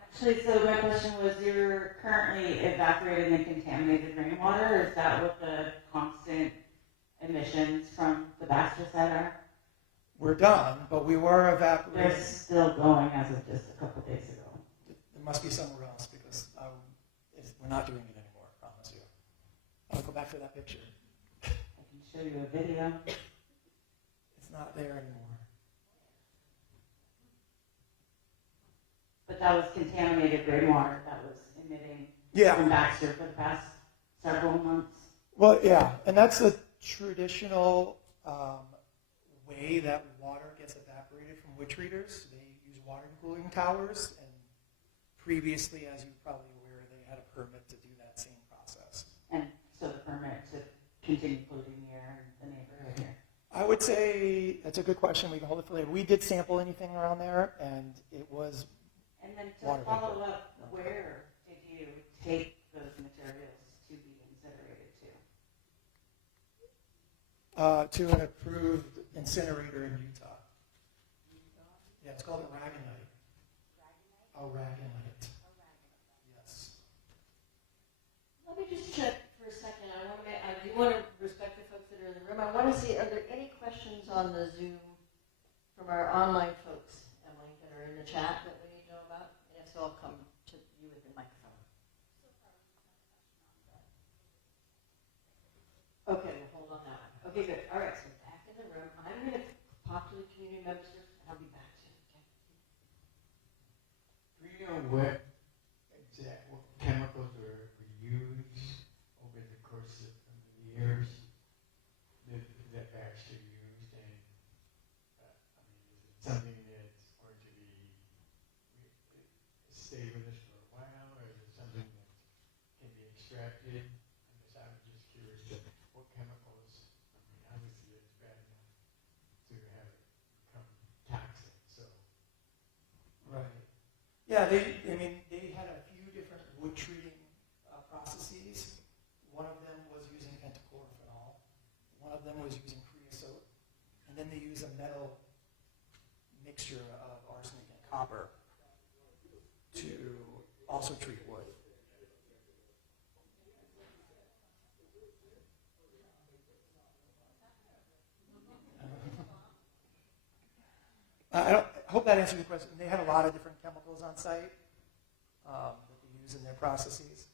actually, so my question was, you're currently evaporating the contaminated rainwater. Is that what the constant emissions from the Baxter site are? We're done, but we were evaporating. They're still going as of just a couple days ago. There must be somewhere else because we're not doing it anymore, I promise you. I'll go back to that picture. I can show you a video. It's not there anymore. But that was contaminated rainwater that was emitting Yeah. from Baxter for the past several months. Well, yeah, and that's a traditional way that water gets evaporated from witch readers. They use water cooling towers, and previously, as you're probably aware, they had a permit to do that same process. And so the permit to continue polluting the air in the neighborhood here. I would say that's a good question. We can hold it for later. We did sample anything around there, and it was And then to water follow vapor. up, where did you take those materials to be incinerated to? To an approved incinerator in Utah. Yeah, it's called aragonite. Aragonite. Yes. Let me just check for a second. I do want to respect the folks that are in the room. I want to see, are there any questions on the Zoom from our online folks, Emily, that are in the chat that we need to know about? And if so, I'll come to you with the microphone. Okay, we'll hold on that one. Okay, good. All right, so back in the room. I'm going to talk to the community members first, and I'll be back soon. Okay? Do you know what chemicals were used over the course of the years that Baxter used? And is it something that's going to stay with us for a while, or is it something that can be extracted? I was just curious what chemicals. Obviously it's bad enough to have it become toxic. So. Right. Yeah, they had a few different wood treating processes. One of them was using pentachlorophenol. One of them was using creosote. And then they use a metal mixture of arsenic and copper to also treat wood. I hope that answers your question. They had a lot of different chemicals on site that they use in their processes,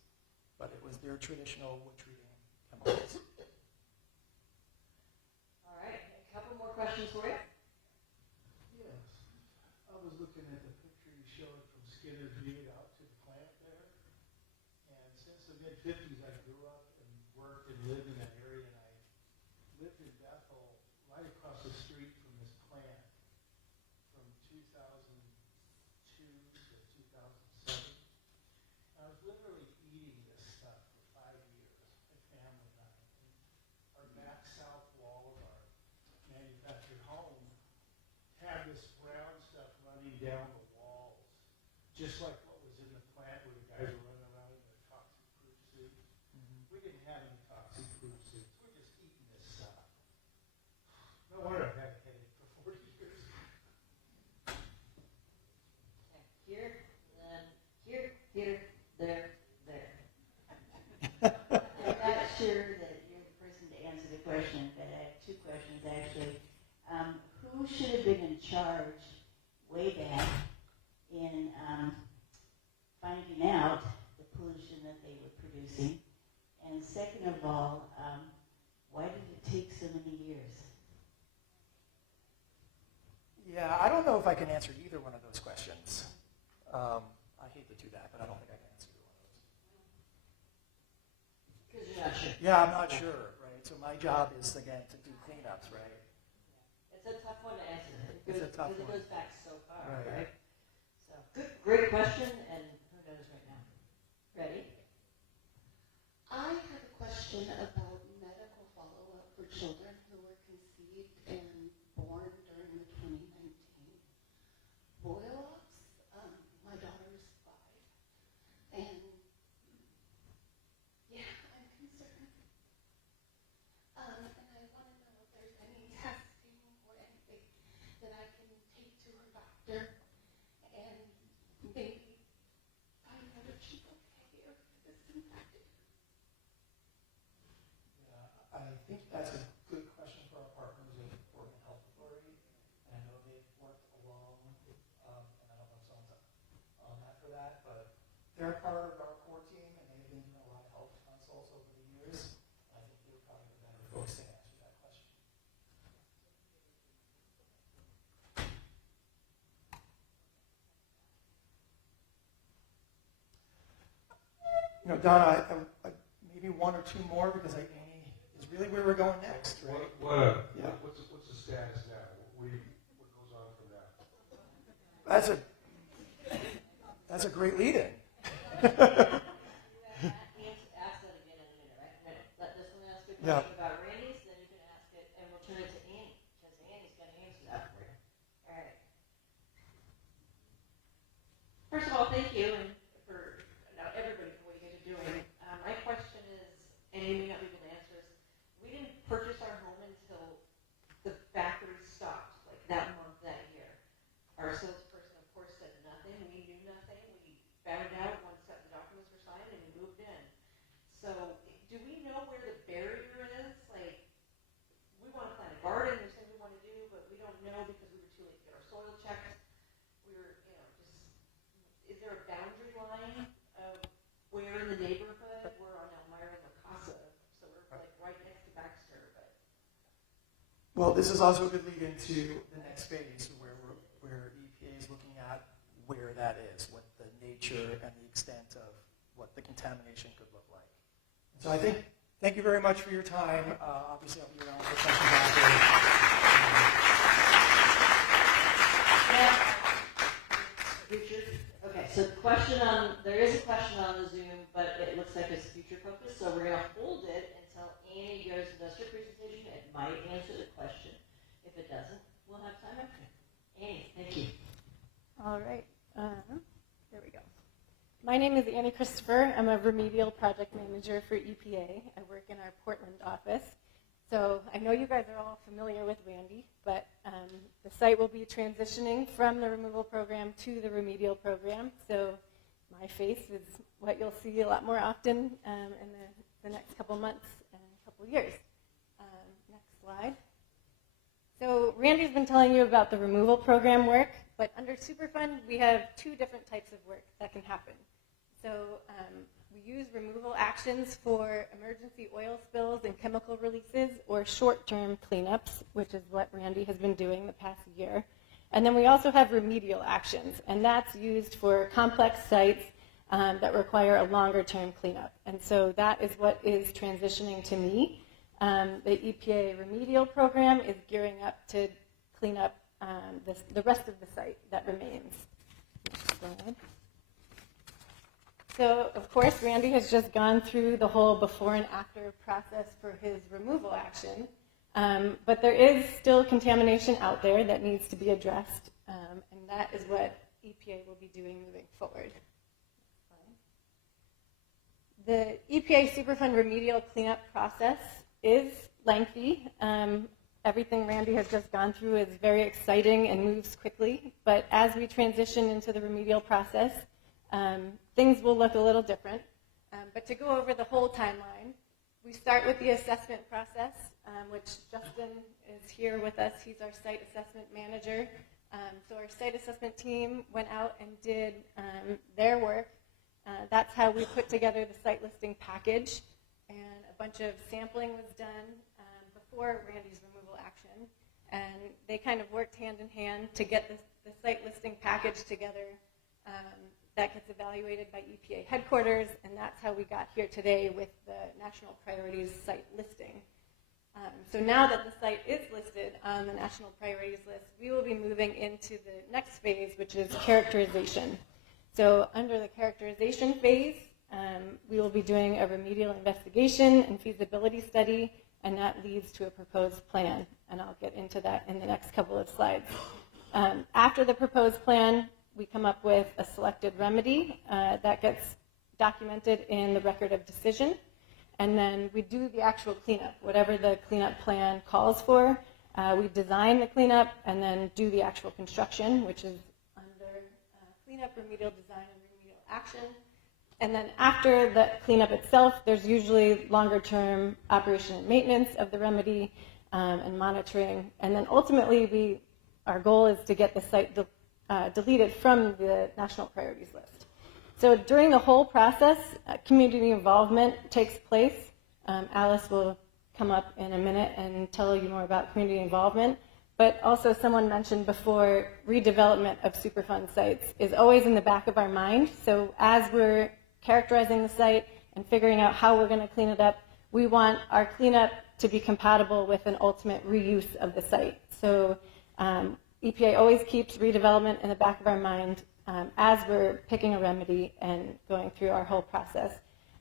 but it was their traditional wood treating chemicals. All right, a couple more questions for you. Yes. I was looking at the picture you showed from Skinner's Butte out to the plant there. And since the mid-50s, I grew up and worked and lived in that just like what was in the plant where the guys were running around in their toxic-proof suits. We didn't have any toxic-proof suits. We're just eating this stuff. No wonder I've had a headache for 40 years. Here, then here, there. I'm not sure that you're the person to answer the question, but I have two questions actually. Who should have been in charge way back in finding out the pollution that they were producing? And second of all, why did it take so many years? Yeah, I don't know if I can answer either one of those questions. I hate to do that, but I don't think I can answer either one of those. Because you're not sure. Yeah, I'm not sure, right? So my job is, again, to do cleanups, right? It's a tough one to answer. It's a tough because one. it goes back so far, Right. right? So, great question, and who knows right now? Ready? I have a question about medical follow-up for children who were conceived and born during the 2019 boil-offs. My daughter is 5, and yeah, I'm concerned. And I want to know if there's any testing or anything that I can take to her doctor and maybe find out if she's okay or if this impacted her. Yeah, I think that's a good question for our partners in the Oregon Health Authority. And I know they've worked along, and I don't know if someone's on that for that, but they're part of our core team, and they've been doing a lot of health consults over the years. I think they're probably the better folks to answer that question. You know, Donna, maybe one or two more because Amy is really where we're going next, right? Yeah. What's the status now? What goes on from now? That's a great lead-in. Ask that again in a minute, right? Let this one ask a Yeah. question about Randy's, then you can ask it, and we'll turn it to Annie, because Annie's going to answer that for you. All right. First of all, thank you and for everybody for what you guys are doing. My question is, and you may not be able to answer this, we didn't purchase our home until the factory stopped, like that month, that year. Our salesperson, of course, said nothing. We knew nothing. We found out once that the documents were signed and we moved in. So do we know where the barrier is? Like, we want to plant a garden, there's things we want to do, but we don't know because we were too late to get our soil checked. We were, is there a boundary line of where in the neighborhood? We're on Elmira and La Casa, so we're like right next to Baxter, but. Well, this is also a good lead into the next phase where EPA is looking at where that is, what the nature and the extent of what the contamination could look like. So I think, thank you very much for your time. Obviously, I'll be around for questions after. Future. Okay, so there is a question on the Zoom, but it looks like it's future focused, so we're going to hold it until Annie goes and does her presentation. It might answer the question. If it doesn't, we'll have time after. Annie, thank you. All right. There we go. My name is Annie Christopher. I'm a remedial project manager for EPA. I work in our Portland office. So I know you guys are all familiar with Randy, but the site will be transitioning from the removal program to the remedial program. So my face is what you'll see a lot more often in the next couple months and a couple years. Next slide. So Randy's been telling you about the removal program work, but under Superfund, we have two different types of work that can happen. So we use removal actions for emergency oil spills and chemical releases or short-term cleanups, which is what Randy has been doing the past year. And then we also have remedial actions, and that's used for complex sites that require a longer-term cleanup. And so that is what is transitioning to me. The EPA remedial program is gearing up to clean up the rest of the site that remains. Next slide. So, of course, Randy has just gone through the whole before and after process for his removal action. But there is still contamination out there that needs to be addressed, and that is what EPA will be doing moving forward. The EPA Superfund remedial cleanup process is lengthy. Everything Randy has just gone through is very exciting and moves quickly, but as we transition into the remedial process, things will look a little different. But to go over the whole timeline, we start with the assessment process, which Justin is here with us. He's our site assessment manager. So our site assessment team went out and did their work. That's how we put together the site listing package, and a bunch of sampling was done before Randy's removal action. And they kind of worked hand in hand to get the site listing package together that gets evaluated by EPA headquarters, and that's how we got here today with the National Priorities site listing. So now that the site is listed on the National Priorities List, we will be moving into the next phase, which is characterization. So under the characterization phase, we will be doing a remedial investigation and feasibility study, and that leads to a proposed plan, and I'll get into that in the next couple of slides. After the proposed plan, we come up with a selected remedy that gets documented in the record of decision, and then we do the actual cleanup, whatever the cleanup plan calls for. We design the cleanup and then do the actual construction, which is under cleanup, remedial design, and remedial action. And then after the cleanup itself, there's usually longer-term operation and maintenance of the remedy and monitoring. And then ultimately, our goal is to get the site deleted from the National Priorities List. So during the whole process, community involvement takes place. Alice will come up in a minute and tell you more about community involvement. But also someone mentioned before, redevelopment of Superfund sites is always in the back of our mind. So as we're characterizing the site and figuring out how we're going to clean it up, we want our cleanup to be compatible with an ultimate reuse of the site. So EPA always keeps redevelopment in the back of our mind as we're picking a remedy and going through our whole process.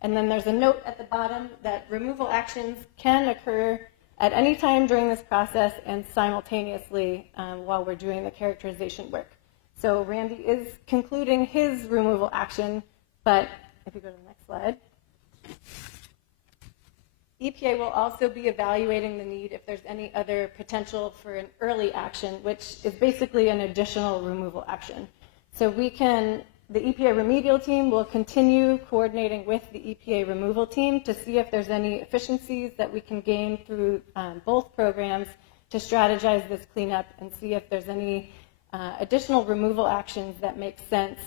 And then there's a note at the bottom that removal actions can occur at any time during this process and simultaneously while we're doing the characterization work. So Randy is concluding his removal action, but if you go to the next slide, EPA will also be evaluating the need if there's any other potential for an early action, which is basically an additional removal action. So the EPA remedial team will continue coordinating with the EPA removal team to see if there's any efficiencies that we can gain through both programs to strategize this cleanup and see if there's any additional removal actions that make sense.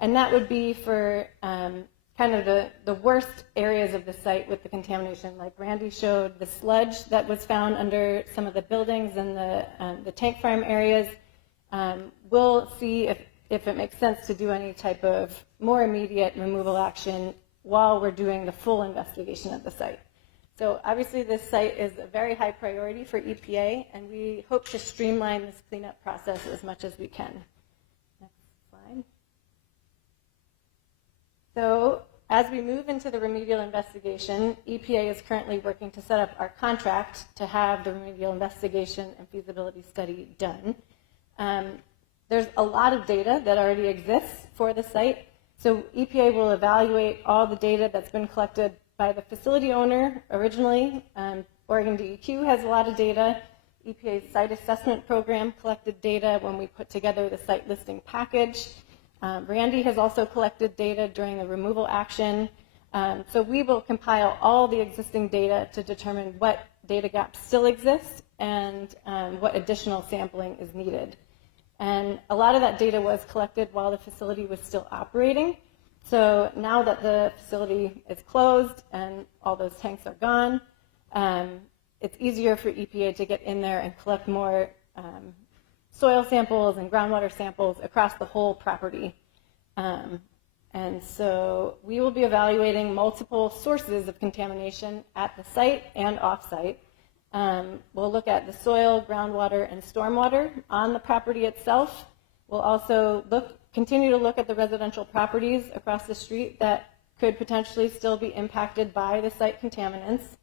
And that would be for kind of the worst areas of the site with the contamination. Like Randy showed, the sludge that was found under some of the buildings and the tank farm areas. We'll see if it makes sense to do any type of more immediate removal action while we're doing the full investigation of the site. So obviously this site is a very high priority for EPA, and we hope to streamline this cleanup process as much as we can. Next slide. So as we move into the remedial investigation, EPA is currently working to set up our contract to have the remedial investigation and feasibility study done. There's a lot of data that already exists for the site. So EPA will evaluate all the data that's been collected by the facility owner originally. Oregon DEQ has a lot of data. EPA's site assessment program collected data when we put together the site listing package. Randy has also collected data during the removal action. So we will compile all the existing data to determine what data gaps still exist and what additional sampling is needed. And a lot of that data was collected while the facility was still operating. So now that the facility is closed and all those tanks are gone, it's easier for EPA to get in there and collect more soil samples and groundwater samples across the whole property. And so we will be evaluating multiple sources of contamination at the site and off-site. We'll look at the soil, groundwater, and stormwater on the property itself. We'll also continue to look at the residential properties across the street that could potentially still be impacted by the site contaminants.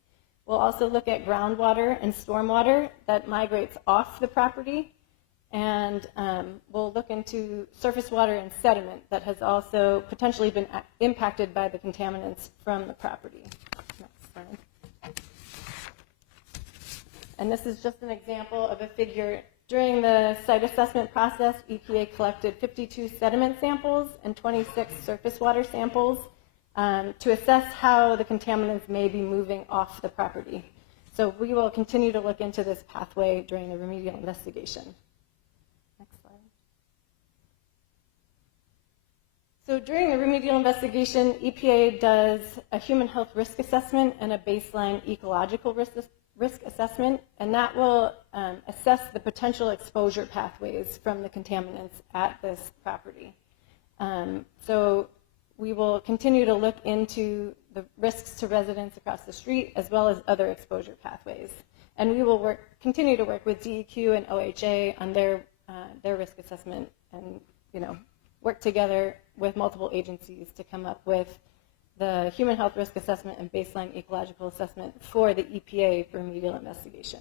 We'll also look at groundwater and stormwater that migrates off the property. And we'll look into surface water and sediment that has also potentially been impacted by the contaminants from the property. Next slide. And this is just an example of a figure. During the site assessment process, EPA collected 52 sediment samples and 26 surface water samples to assess how the contaminants may be moving off the property. So we will continue to look into this pathway during the remedial investigation. Next slide. So during the remedial investigation, EPA does a human health risk assessment and a baseline ecological risk assessment, and that will assess the potential exposure pathways from the contaminants at this property. So we will continue to look into the risks to residents across the street as well as other exposure pathways. And we will continue to work with DEQ and OHA on their risk assessment and work together with multiple agencies to come up with the human health risk assessment and baseline ecological assessment for the EPA remedial investigation.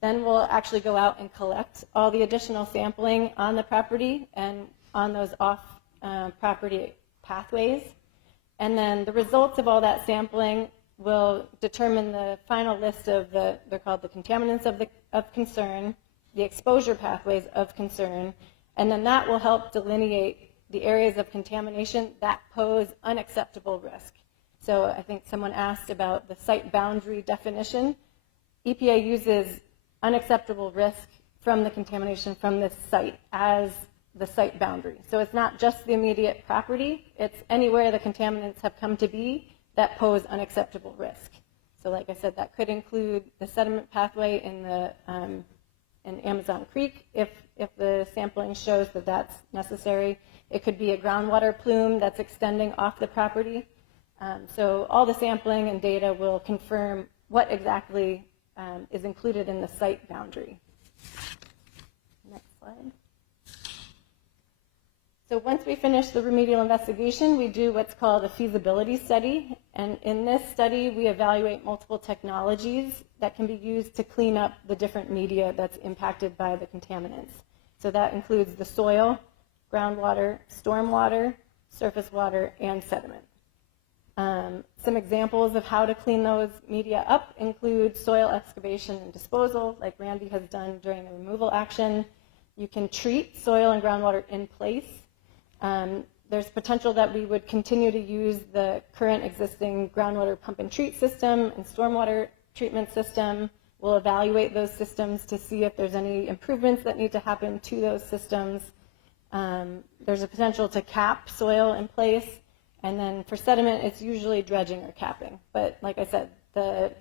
Then we'll actually go out and collect all the additional sampling on the property and on those off-property pathways. And then the results of all that sampling will determine the final list of they're called the contaminants of concern, the exposure pathways of concern, and then that will help delineate the areas of contamination that pose unacceptable risk. So I think someone asked about the site boundary definition. EPA uses unacceptable risk from the contamination from this site as the site boundary. So it's not just the immediate property, it's anywhere the contaminants have come to be that pose unacceptable risk. So like I said, that could include the sediment pathway in Amazon Creek if the sampling shows that that's necessary. It could be a groundwater plume that's extending off the property. So all the sampling and data will confirm what exactly is included in the site boundary. Next slide. So once we finish the remedial investigation, we do what's called a feasibility study. And in this study, we evaluate multiple technologies that can be used to clean up the different media that's impacted by the contaminants. So that includes the soil, groundwater, stormwater, surface water, and sediment. Some examples of how to clean those media up include soil excavation and disposal, like Randy has done during the removal action. You can treat soil and groundwater in place. There's potential that we would continue to use the current existing groundwater pump and treat system and stormwater treatment system. We'll evaluate those systems to see if there's any improvements that need to happen to those systems. There's a potential to cap soil in place. And then for sediment, it's usually dredging or capping. But like I said, the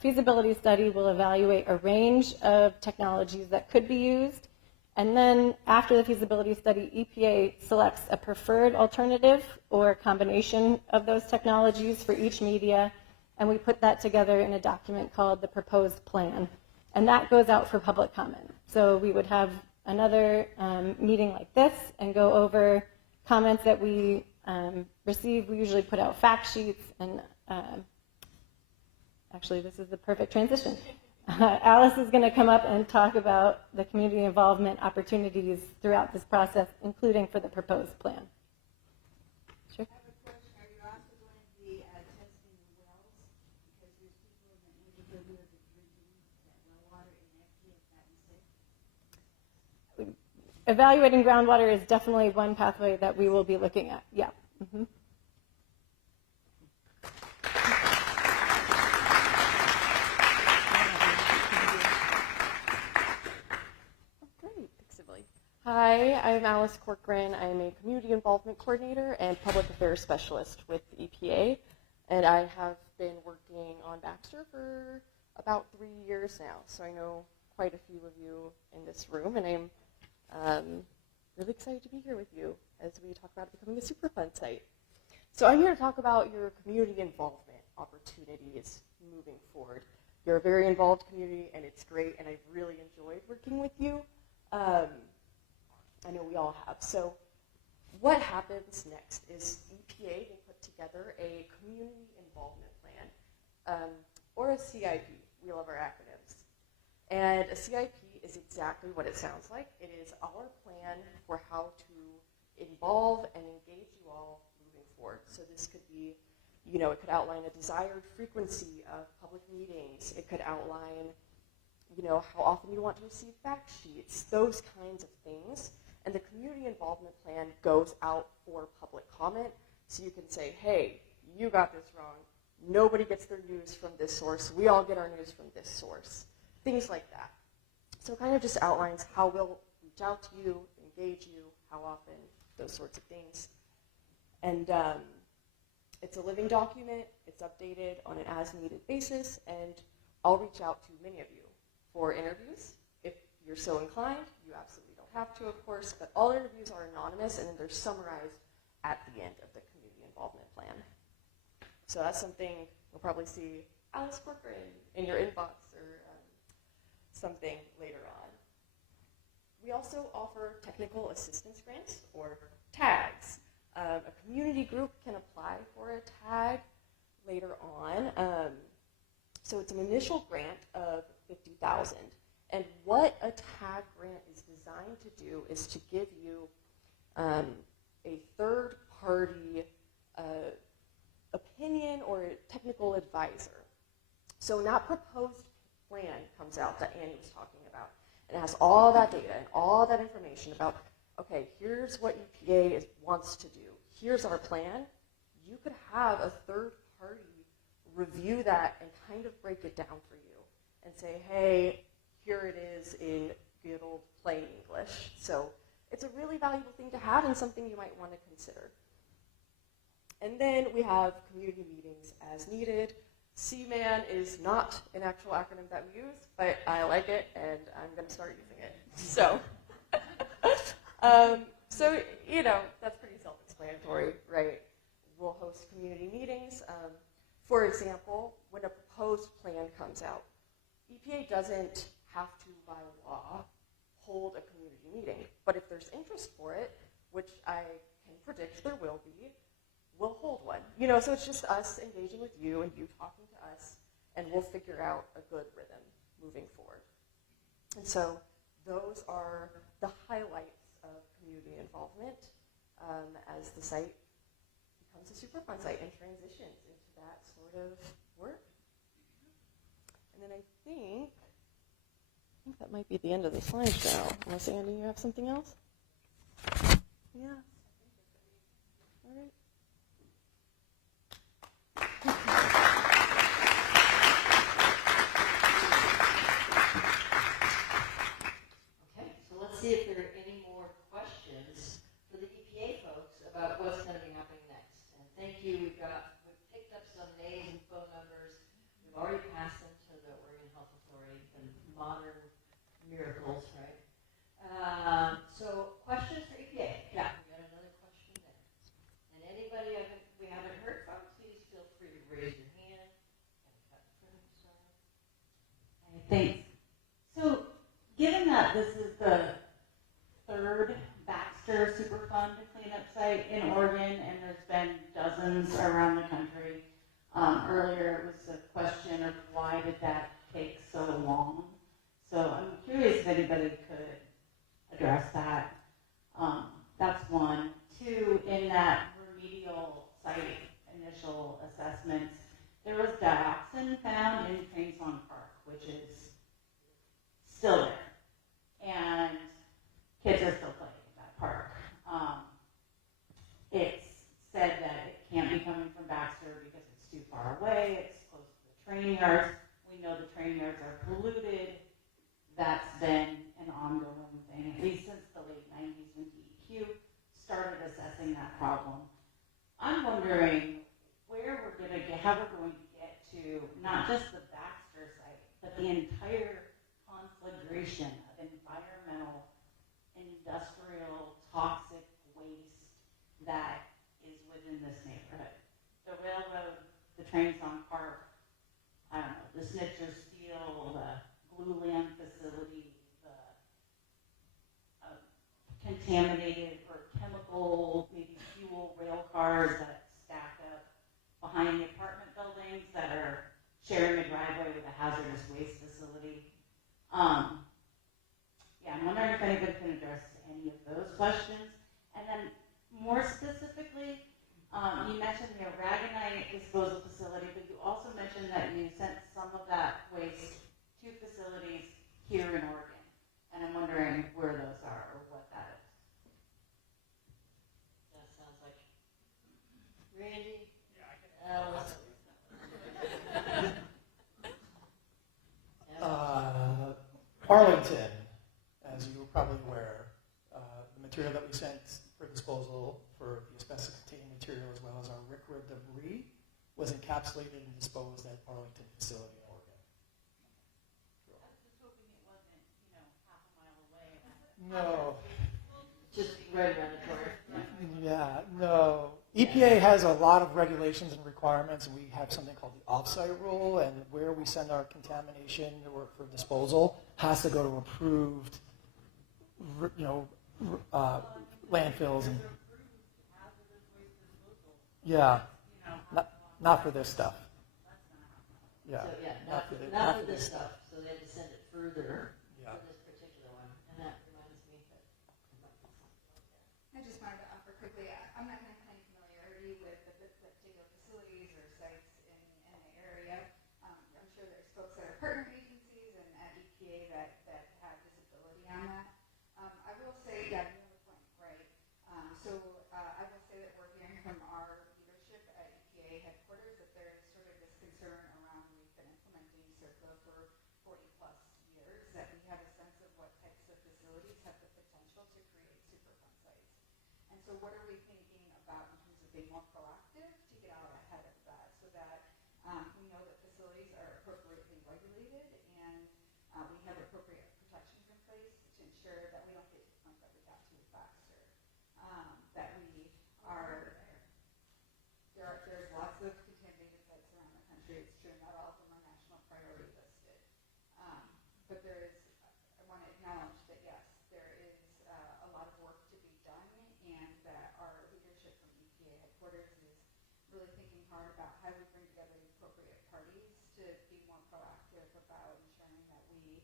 feasibility study will evaluate a range of technologies that could be used. And then after the feasibility study, EPA selects a preferred alternative or a combination of those technologies for each media, and we put that together in a document called the proposed plan. And that goes out for public comment. So we would have another meeting like this and go over comments that we receive. We usually put out fact sheets, and actually this is the perfect transition. Alice is going to come up and talk about the community involvement opportunities throughout this process, including for the proposed plan. Sure. I have a question. Are you also going to be testing the wells? Because there's people in the neighborhood who are drinking that well water and actually have gotten sick. Evaluating groundwater is definitely one pathway that we will be looking at. Yeah. Mm-hmm. Hi, I'm Alice Corcoran. I'm a Community Involvement Coordinator and Public Affairs Specialist with the EPA, and I have been working on Baxter for about 3 years now, so I know quite a few of you in this room, and I'm really excited to be here with you as we talk about becoming a Superfund site. So I'm here to talk about your community involvement opportunities moving forward. You're a very involved community, and it's great, and I've really enjoyed working with you. I know we all have. So what happens next is EPA will put together a community involvement plan, or a CIP. We love our acronyms. And a CIP is exactly what it sounds like. It is our plan for how to involve and engage you all moving forward. So this could be, it could outline a desired frequency of public meetings. It could outline, how often you want to receive fact sheets, those kinds of things. And the community involvement plan goes out for public comment. So you can say, hey, you got this wrong. Nobody gets their news from this source. We all get our news from this source. Things like that. So it kind of just outlines how we'll reach out to you, engage you, how often, those sorts of things. And it's a living document. It's updated on an as-needed basis. And I'll reach out to many of you for interviews. If you're so inclined, you absolutely don't have to, of course, but all interviews are anonymous, and then they're summarized at the end of the community involvement plan. So that's something you'll probably see Alice Corcoran in your inbox or something later on. We also offer technical assistance grants, or tags. A community group can apply for a tag later on. So it's an initial grant of $50,000. And what a tag grant is designed to do is to give you a third-party opinion or a technical advisor. So when that proposed plan comes out that Annie was talking about, and it has all that data and all that information about, okay, here's what EPA wants to do. Here's our plan. You could have a third party review that and kind of break it down for you and say, hey, here it is in good old plain English. So it's a really valuable thing to have and something you might want to consider. And then we have community meetings as needed. CMAN is not an actual acronym that we use, but I like it, and I'm going to start using it. So, that's pretty self-explanatory, right? We'll host community meetings. For example, when a proposed plan comes out, EPA doesn't have to, by law, hold a community meeting. But if there's interest for it, which I can predict there will be, we'll hold one. So it's just us engaging with you and you talking to us, and we'll figure out a good rhythm moving forward. And so those are the highlights of community involvement as the site becomes a Superfund site and transitions into that sort of work. And then I think that might be the end of the slideshow. Unless, Andy, you have something else? Yeah. All right. Okay, so let's see if there are any more questions for the EPA folks about what's going to be happening next. And thank you. We've picked up some names and phone numbers. We've already passed them to the Oregon Health Authority, the modern miracles, right? So questions for EPA? Yeah, we got another question there. And anybody we haven't heard from, please feel free to raise your hand. Thanks. So, given that this is the third Baxter Superfund cleanup site in Oregon, and there's been dozens around the country, earlier it was a question of why did that take so long? So I'm curious if anybody could address that. That's one. Two, in that remedial site initial assessments, there was dioxin found in Trains-on Park, which is still there. And kids are still playing in that park. It's said that it can't be coming from Baxter because it's too far away. It's close to the train yards. We know the train yards are polluted. That's been an ongoing thing, at least since the late 90s when DEQ started assessing that problem. I'm wondering how we're going to get to not just the Baxter site, but the entire conflagration of environmental, industrial, toxic waste that is within this neighborhood. The railroad, the Trains-on Park, I don't know, the Snitzer Steel, the glue lamp facility, the contaminated or chemical, maybe fuel rail cars that stack up behind the apartment buildings that are sharing a driveway with a hazardous waste facility. yeah, I'm wondering if anybody can address any of those questions. And then more specifically, you mentioned the aragonite disposal facility, but you also mentioned that you sent some of that waste to facilities here in Oregon. And I'm wondering where those are or what that is. That sounds like Randy. Alice. Arlington, as you were probably aware, the material that we sent for disposal for the asbestos-containing material as well as our RCRA debris was encapsulated and disposed at Arlington facility in Oregon. I was just hoping it wasn't, half a mile away. No. Just right around the corner. Yeah, no. EPA has a lot of regulations and requirements, and we have something called the offsite rule, and where we send our contamination or for disposal has to go to approved, landfills. And yeah, not for this stuff. Yeah, So, yeah, not not for for this stuff. So they had to send it further for this particular one. And that reminds me that there might be something like that. I just wanted to offer quickly, I'm not going to claim familiarity with the particular facilities or sites in the area. I'm sure there's folks that are partner agencies and at EPA that have visibility on that. I will say, yeah, you have a point, right? I will say that we're hearing from our leadership at EPA headquarters that there is sort of this concern around we've been implementing CERCLA for 40 plus years, that we have a sense of what types of facilities have the potential to create Superfund sites. And so what are we thinking about in terms of being more proactive to get out ahead of that so that we know that facilities are appropriately regulated and we have appropriate protections in place to ensure that we don't get to the point that we got to with Baxter. That we are, there's lots of contaminated sites around the country. It's true, not all of them are national priority listed. But there is, I want to acknowledge that yes, there is a lot of work to be done and that our leadership from EPA headquarters is really thinking hard about how we bring together the appropriate parties to be more proactive about ensuring that we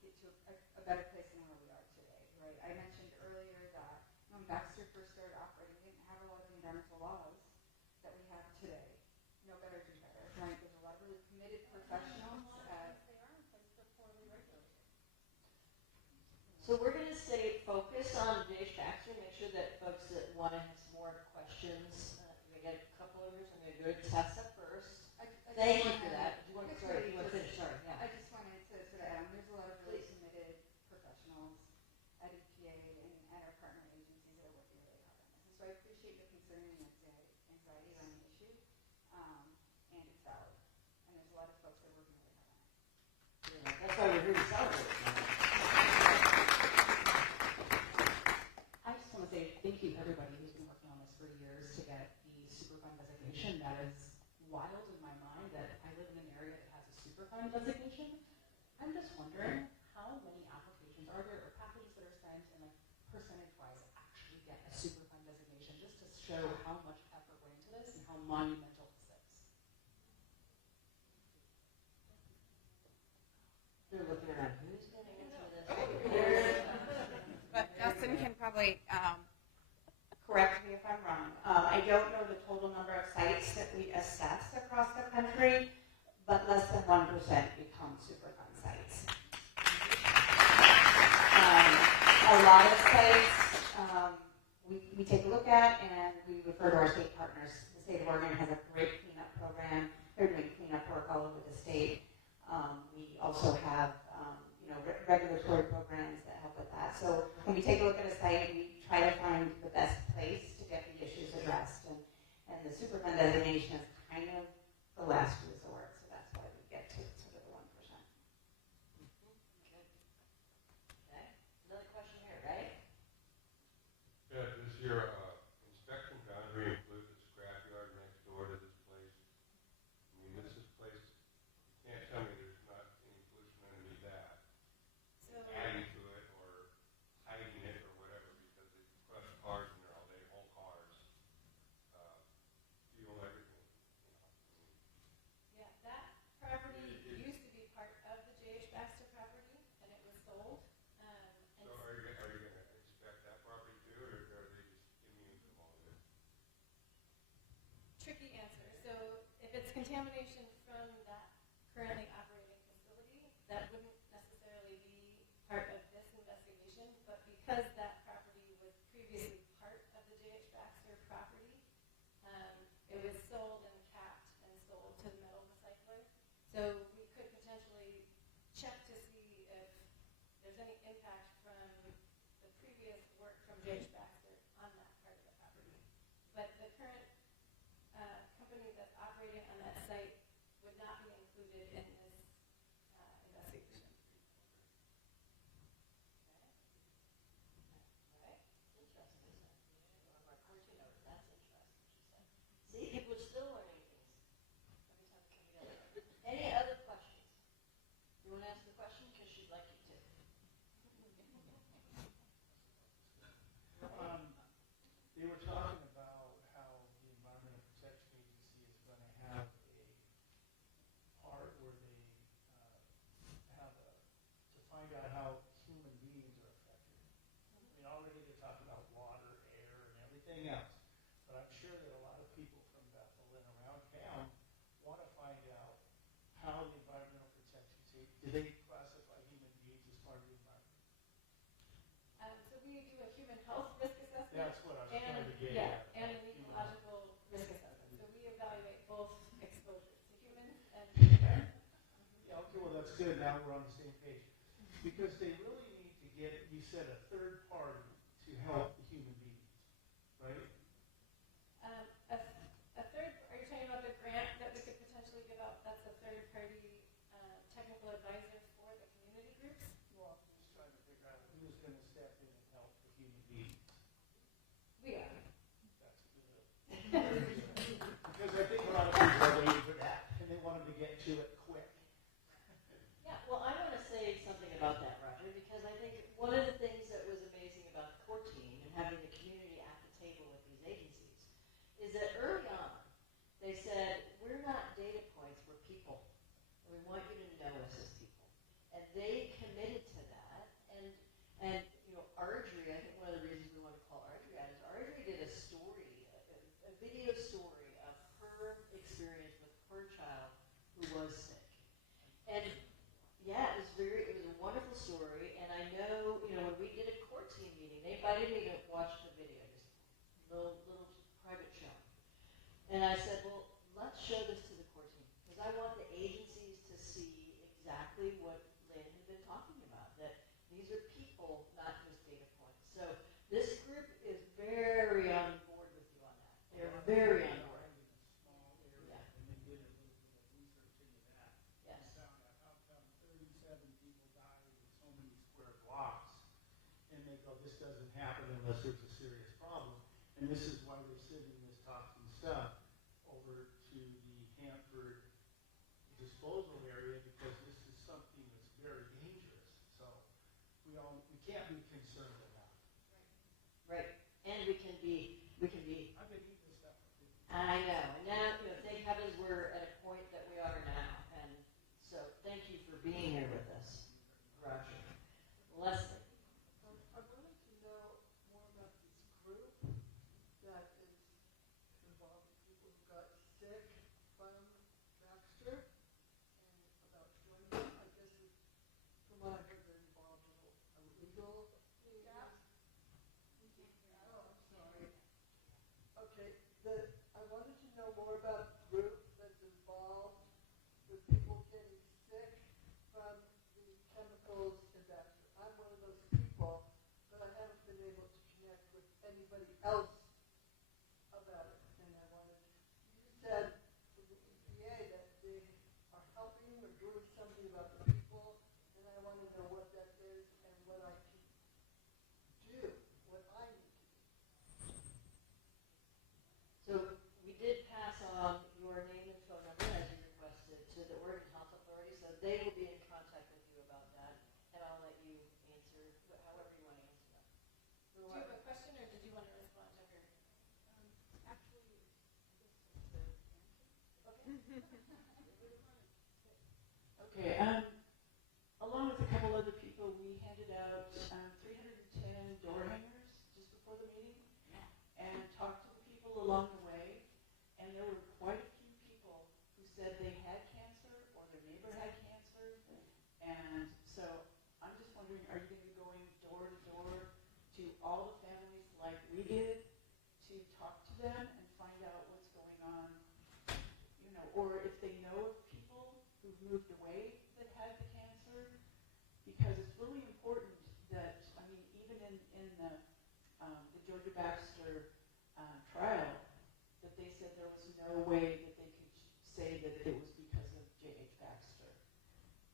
get to a better place than where we are today, right? I mentioned earlier that when Baxter first started operating, we didn't have a lot of the environmental laws that we have today. No better, do better, right? There's a lot of really committed professionals. So we're going to stay focused on J.H. Baxter, make sure that folks that want to have some more questions, we got a couple of yours. I'm going to go to Tessa first. Thank you for that. Do you want to finish? Sorry. Yeah. I just wanted to sort of add, there's a lot of really committed professionals at EPA and our partner agencies that are working really hard on this. And so I appreciate the concern and anxiety around the issue, and it's valid. And there's a lot of folks that are working really hard on it. Yeah, that's why we're here to celebrate. I just want to say thank you, everybody who's been working on this for years to get the Superfund designation. That is wild in my mind that I live in an area that has a Superfund designation. I'm just wondering how many applications are there or packages that are sent and percentage-wise actually get a Superfund designation, just to show how much effort went into this and how monumental this is. They're looking around. Who's getting into this? But Justin can probably Correct me if I'm wrong. I don't know the total number of sites that we assess across the country, but less than 1% become Superfund sites. A lot of sites we take a look at and we refer to our state partners. The state of Oregon has a great cleanup program. They're doing cleanup work all over the state. We also have regulatory programs that help with that. So when we take a look at a site, we try to find the best place to get the issues addressed. And the Superfund designation is kind of the last resort. So that's why we get to sort of the 1%. Okay. Another question here, right? Yeah, does your inspection boundary include the scrapyard next door to this place? I mean, this is place, you can't tell me there's not any pollution underneath that. So- Adding to it or hiding it or whatever, because contamination from that currently operating facility, that wouldn't necessarily be part of this investigation, but because that property was previously part of the J.H. Baxter property, it was sold and capped and sold to the metal recycler. So we could potentially check to see if there's any impact from the previous work from J.H. Baxter on that part of the property. But the current company that's operating on that site would not be included in this investigation. See, people are still learning things every time we come together. Any other questions? You want to ask the question? Because she'd like you to. They were talking about how the Environmental Protection Agency is going to have a part where they have to find out how human beings are affected. I mean, already they're talking about water, air, and everything else. But I'm sure that a lot of people from Bethel and around town want to find out how the Environmental Protection Agency, do they classify human beings as part of the environment? So we do a human health risk assessment. That's what I was trying to get yeah, at. and an ecological risk assessment. So we evaluate both exposures to humans and Yeah, okay, well, that's good. Now we're on the same page. Because they really need to get, you said, a third party to help the human beings, right? a third. Are you talking about the grant that we could potentially give out? That's a third party technical advisor for the community groups. Well, I'm just trying to figure out who's going to step in and help the human beings. We are. That's good. Because I think a lot of people are waiting for that, and they want them to get to it quick. Yeah, well, I want to say something about that, Roger, because I think one of the things that was amazing about the core team and having the community at the table with these agencies is that early on, they said, we're not data points, we're people. And we want you to know us as people. And they committed to that. And you know, Ardrey, I think one of the reasons we want to call Ardrey out is Ardrey did a story, a video story of her experience with her child who was sick. And yeah, it was a wonderful story, and I know, you know, when we did a core team meeting, they invited me to watch the video, just little private show. And I said, well, let's show this to the core team, because I want the agencies to see exactly what Lynn had been talking about, that these are people, not just data points. So this group is very on board with you on that. They're very on board. This doesn't happen unless there's a serious problem. And this is why they're sending this toxic stuff over to the Hanford disposal area, because this is something that's very dangerous. So we can't be concerned about it. Right. And we can be. I've been eating this stuff for 50 years. I know. And now, you know, thank heavens we're at a point that we are now. And so thank you for being here with us, Roger. Leslie. I wanted to know more about this group that is involving people who got sick from Baxter and about joining them. I guess from what I heard, they're involved in a legal gap. Oh, I'm sorry. Okay, I wanted to know more about the group that's involved with people getting sick from the chemicals in Baxter. I'm one of those people, but I haven't been able to connect with anybody else about it. And I wanted, you said from the EPA that they are helping or doing something about the people, and I want to know what that is and what I can do, what I need to do. So we did pass on your name and phone number as you requested to the Oregon Health Authority, so they will be in contact with you about that, and I'll let you answer however you want to answer that. Do you have a question, or did you want to respond to her? Actually, I guess it's the answer. Okay. Along with a couple other people, we handed out 310 door hangers just before the meeting, and talked to the people along the way, and there were quite a few people who said And so I'm just wondering, are you going to be going door to door to all the families like we did to talk to them and find out what's going on, or if they know of people who've moved away that had the cancer? Because it's really important that, even in the Georgia Baxter trial, that they said there was no way that they could say that it was because of J.H. Baxter.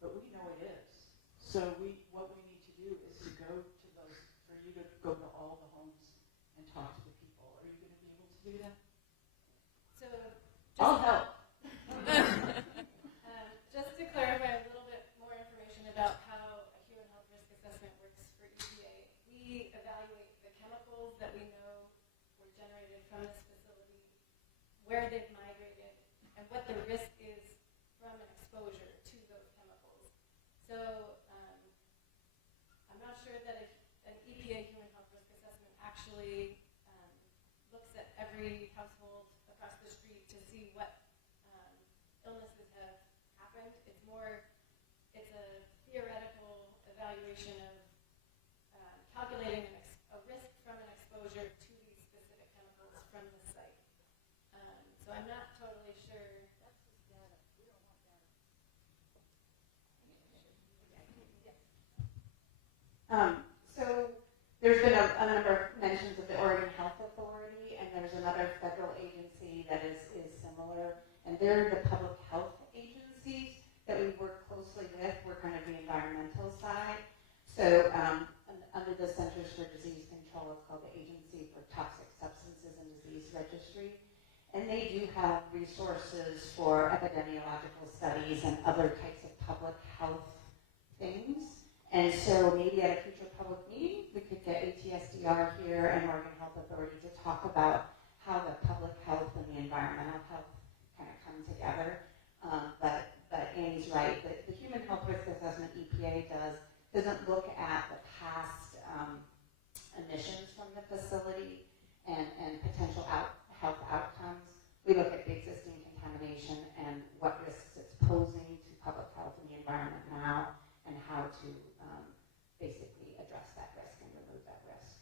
But we know it is. So what we need to do is to go to those, for you to go to all the homes and talk to the people. Are you going to be able to do that? So, I'll help. Just to clarify a little bit more information about how a human health risk assessment works for EPA, we evaluate the chemicals that we know were generated from this facility, where they've migrated, and what the risk is from an exposure to those chemicals. So I'm not sure that if an EPA human health risk assessment actually looks at every household across the street to see what illnesses have happened. It's a theoretical evaluation of calculating a risk from an exposure to these specific chemicals from the site. So I'm not totally sure. That's just data. We don't want data. So there's been a number of mentions of the Oregon Health Authority, and there's another federal agency that is similar, and they're the public health agencies that we work closely with. We're kind of the environmental side. So under the Centers for Disease Control, it's called the Agency for Toxic Substances and Disease Registry. And they do have resources for epidemiological studies and other types of public health things. And so maybe at a future public meeting, we could get ATSDR here and Oregon Health Authority to talk about how the public health and the environmental health kind of come together. But Annie's right. The Human Health Risk Assessment EPA doesn't look at the past emissions from the facility and potential health outcomes. We look at the existing contamination and what risks it's posing to public health and the environment now, and how to basically address that risk and remove that risk.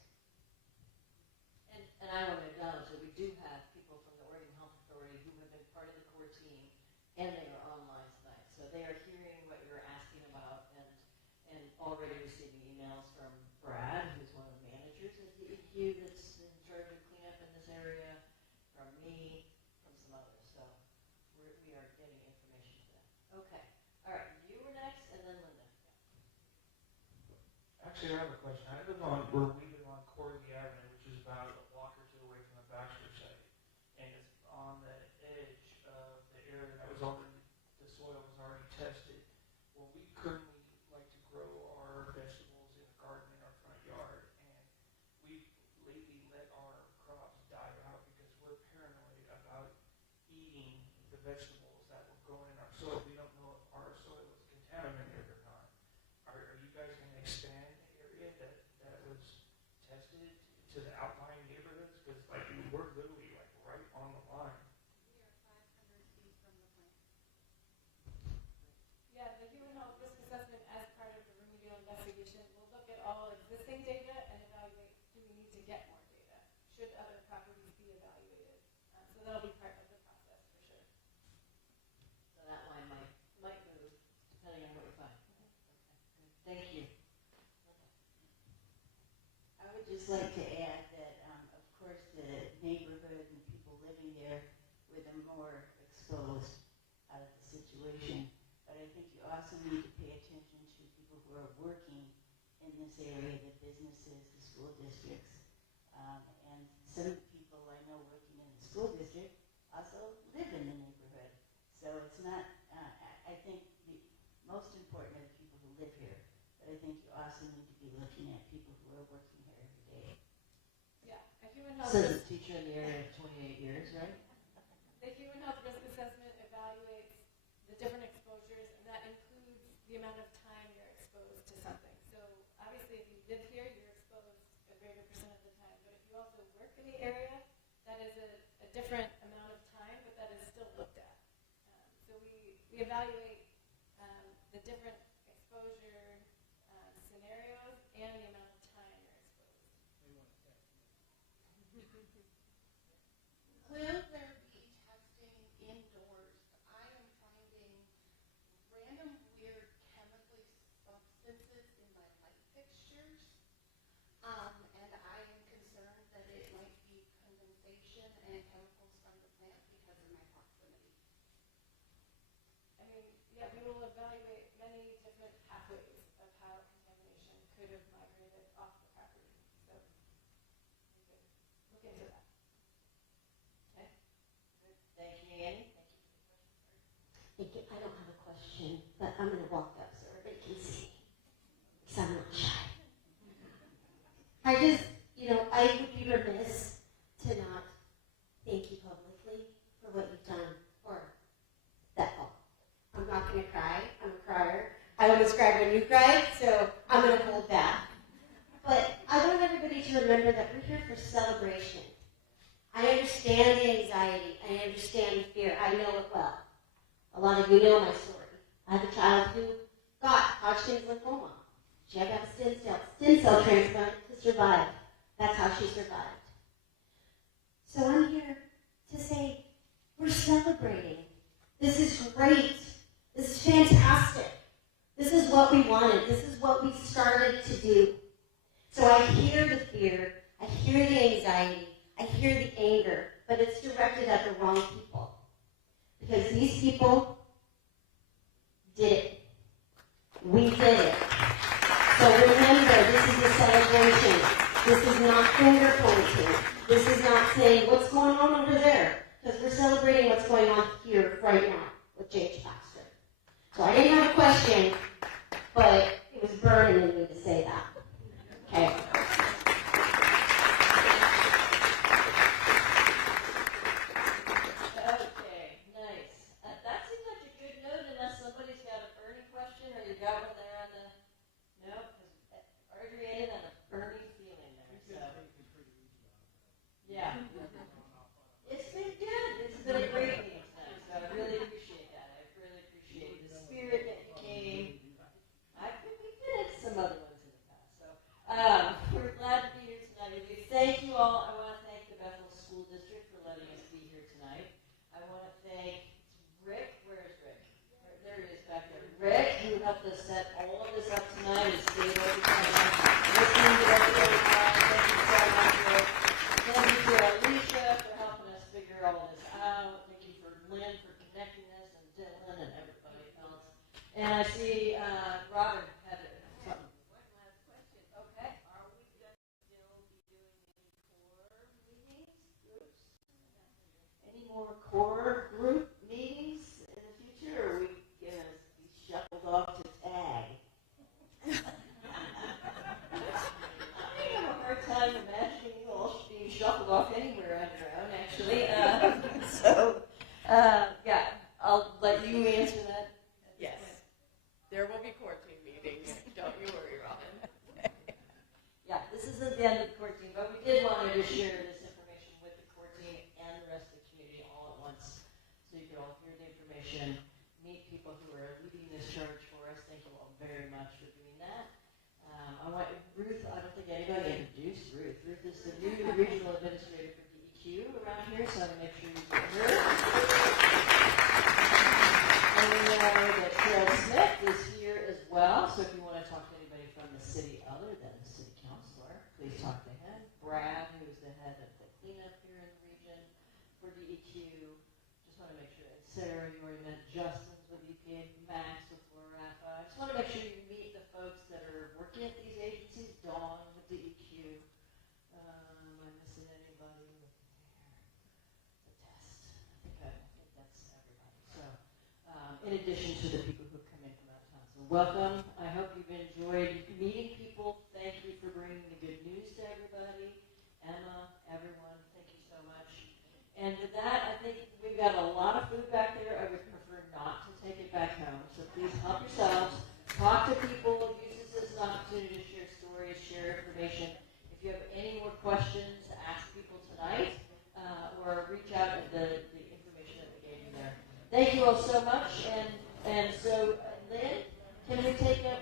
And I want to acknowledge that we do have people from the Oregon Health Authority who have been part of the core team, and they are online tonight. So they are hearing what you're asking about and already receiving emails from Brad, who's one of the managers at the EQ that's in charge of cleanup in this area, from me, from some others. So we are getting information to them. Okay. All right. You were next, and then Linda. Actually, I have a question. I live on where we live on Cordy Avenue, which is about a block or two away from the Baxter site, and it's on the edge of the area that was already, the soil was already tested. Well, we currently like to grow our vegetables in a garden in our front yard, and we've lately let our crops die out because we're paranoid about eating the vegetables that were growing in our soil. We don't know if our soil is contaminated or not. Are you guys going to expand the area that was tested to the outlying neighborhoods? Because we're literally right on the line. We are 500 feet from the plant. Yeah, the human health risk assessment as part of the remedial investigation will look at all existing data and evaluate, do we need to get more data? Should other properties be evaluated? So that'll be part of the process for sure. So that line might move depending on what we find. Okay, good. Thank you. I would just like to add that, of course, the neighborhood and people living there were the more exposed out of the situation. But I think you also need to pay attention to people who are working in this area, the businesses, the school districts. And some people I know working in the school district also live in the neighborhood. So it's not, I think the most important are the people who live here. But I think you also need to be looking at people who are working here every day. Yeah, a human health Says risk. a teacher in the area of 28 years, right? The human health risk assessment evaluates the different exposures, and that includes the amount of time you're exposed to something. So obviously, if you live here, you're exposed a greater percent of the time. But if you also work in the area, that is a different amount of time, but that is still looked at. So we evaluate the different exposures exposure scenarios and the amount of time you're exposed. Will there be testing indoors? I am finding random weird chemical substances in my light fixtures, and I am concerned that it might be condensation and chemicals from the plant because of my proximity. I mean, yeah, we will evaluate many different pathways of how contamination could have migrated off the property. So we could look into that. Okay. Thank you, Annie. Thank you. I don't have a question, but I'm going to walk up so everybody can see me, because I'm not shy. I just, I would be remiss to not thank you publicly for what you've done for that fall. I'm not going to cry. I'm a crier. I always cry when you cry, so I'm going to hold back. But I want everybody to remember that we're here for celebration. I understand the anxiety. I understand the fear. I know it well. A lot of you know my story. I have a child who got Hodgkin's lymphoma. She had to have a stem cell transplant to survive. That's how she survived. So I'm here to say we're celebrating. This is great. This is fantastic. This is what we wanted. This is what we started to do. So I hear the fear. I hear the anxiety. I hear the anger. But it's directed at the wrong people. Because these people did it. We did it. So remember, this is a celebration. This is not finger pointing. This is not saying, what's going on over there? Because we're celebrating what's going on here right now with J.H. Baxter. So I didn't have a question, but it was burning in me to say that. Okay. Okay, nice. That seems like a good note unless somebody's got a burning question or you got one there on the... No? Because Adrienne had a burning feeling there, so... Yeah. It's been good. It's been a great meeting tonight, so I really appreciate that. I really appreciate the spirit that you came. We've been at some other ones in the past, so we're glad to be here tonight. Thank you all. I want to thank the Bethel School District for letting us be here tonight. I want to thank Rick. Where is Rick? There he is back there. Rick, who helped us set all of this up tonight and stayed over time, listening to everybody. Thank you so much, Rick. Thank you to Alicia for helping us figure all this out. Thank you for Lynn for connecting us, and Dylan and everybody else. And I see Robin had something. One last question. Okay. Are we going to still be doing any core meetings, groups? Any more core group meetings in the future, or are we going to be shuffled off to tag? I have a hard time imagining you all being shuffled off anywhere on your own, actually. Yeah, I'll let you answer that. Yes. There will be core team meetings. Don't you worry, Robin. Yeah, this isn't the end of the core team, but we did want to share this information with the core team and the rest of the community all at once, so you could all hear the information, meet people who are leading this charge for us. Thank you all very much for doing that. I want Ruth. I don't think anybody introduced Ruth. Ruth is the new regional administrator for DEQ around here, so I'm going to make sure you get her. And we know that Carol Smith is here as well, so if you want to talk to anybody from the city other than the city councilor, please talk to him. Brad, who is the head of the cleanup here in the region for DEQ. Just want to make sure. And Sarah, you already met Justin's with EPA, Max with Florida. I just want to make sure you meet the folks that are working at these agencies. Dawn with DEQ. Am I missing anybody with the test? I think that's everybody. So, in addition to the people who come in from out of town. So welcome. I hope you've enjoyed meeting people. Thank you for bringing the good news to everybody. Emma, everyone, thank you so much. And with that, I think we've got a lot of food back there. I would prefer not to take it back home. So please help yourselves. Talk to people. Use this as an opportunity to share stories, share information. If you have any more questions, ask people tonight or reach out at the information that we gave you there. Thank you all so much. And so, Lynn, can we take up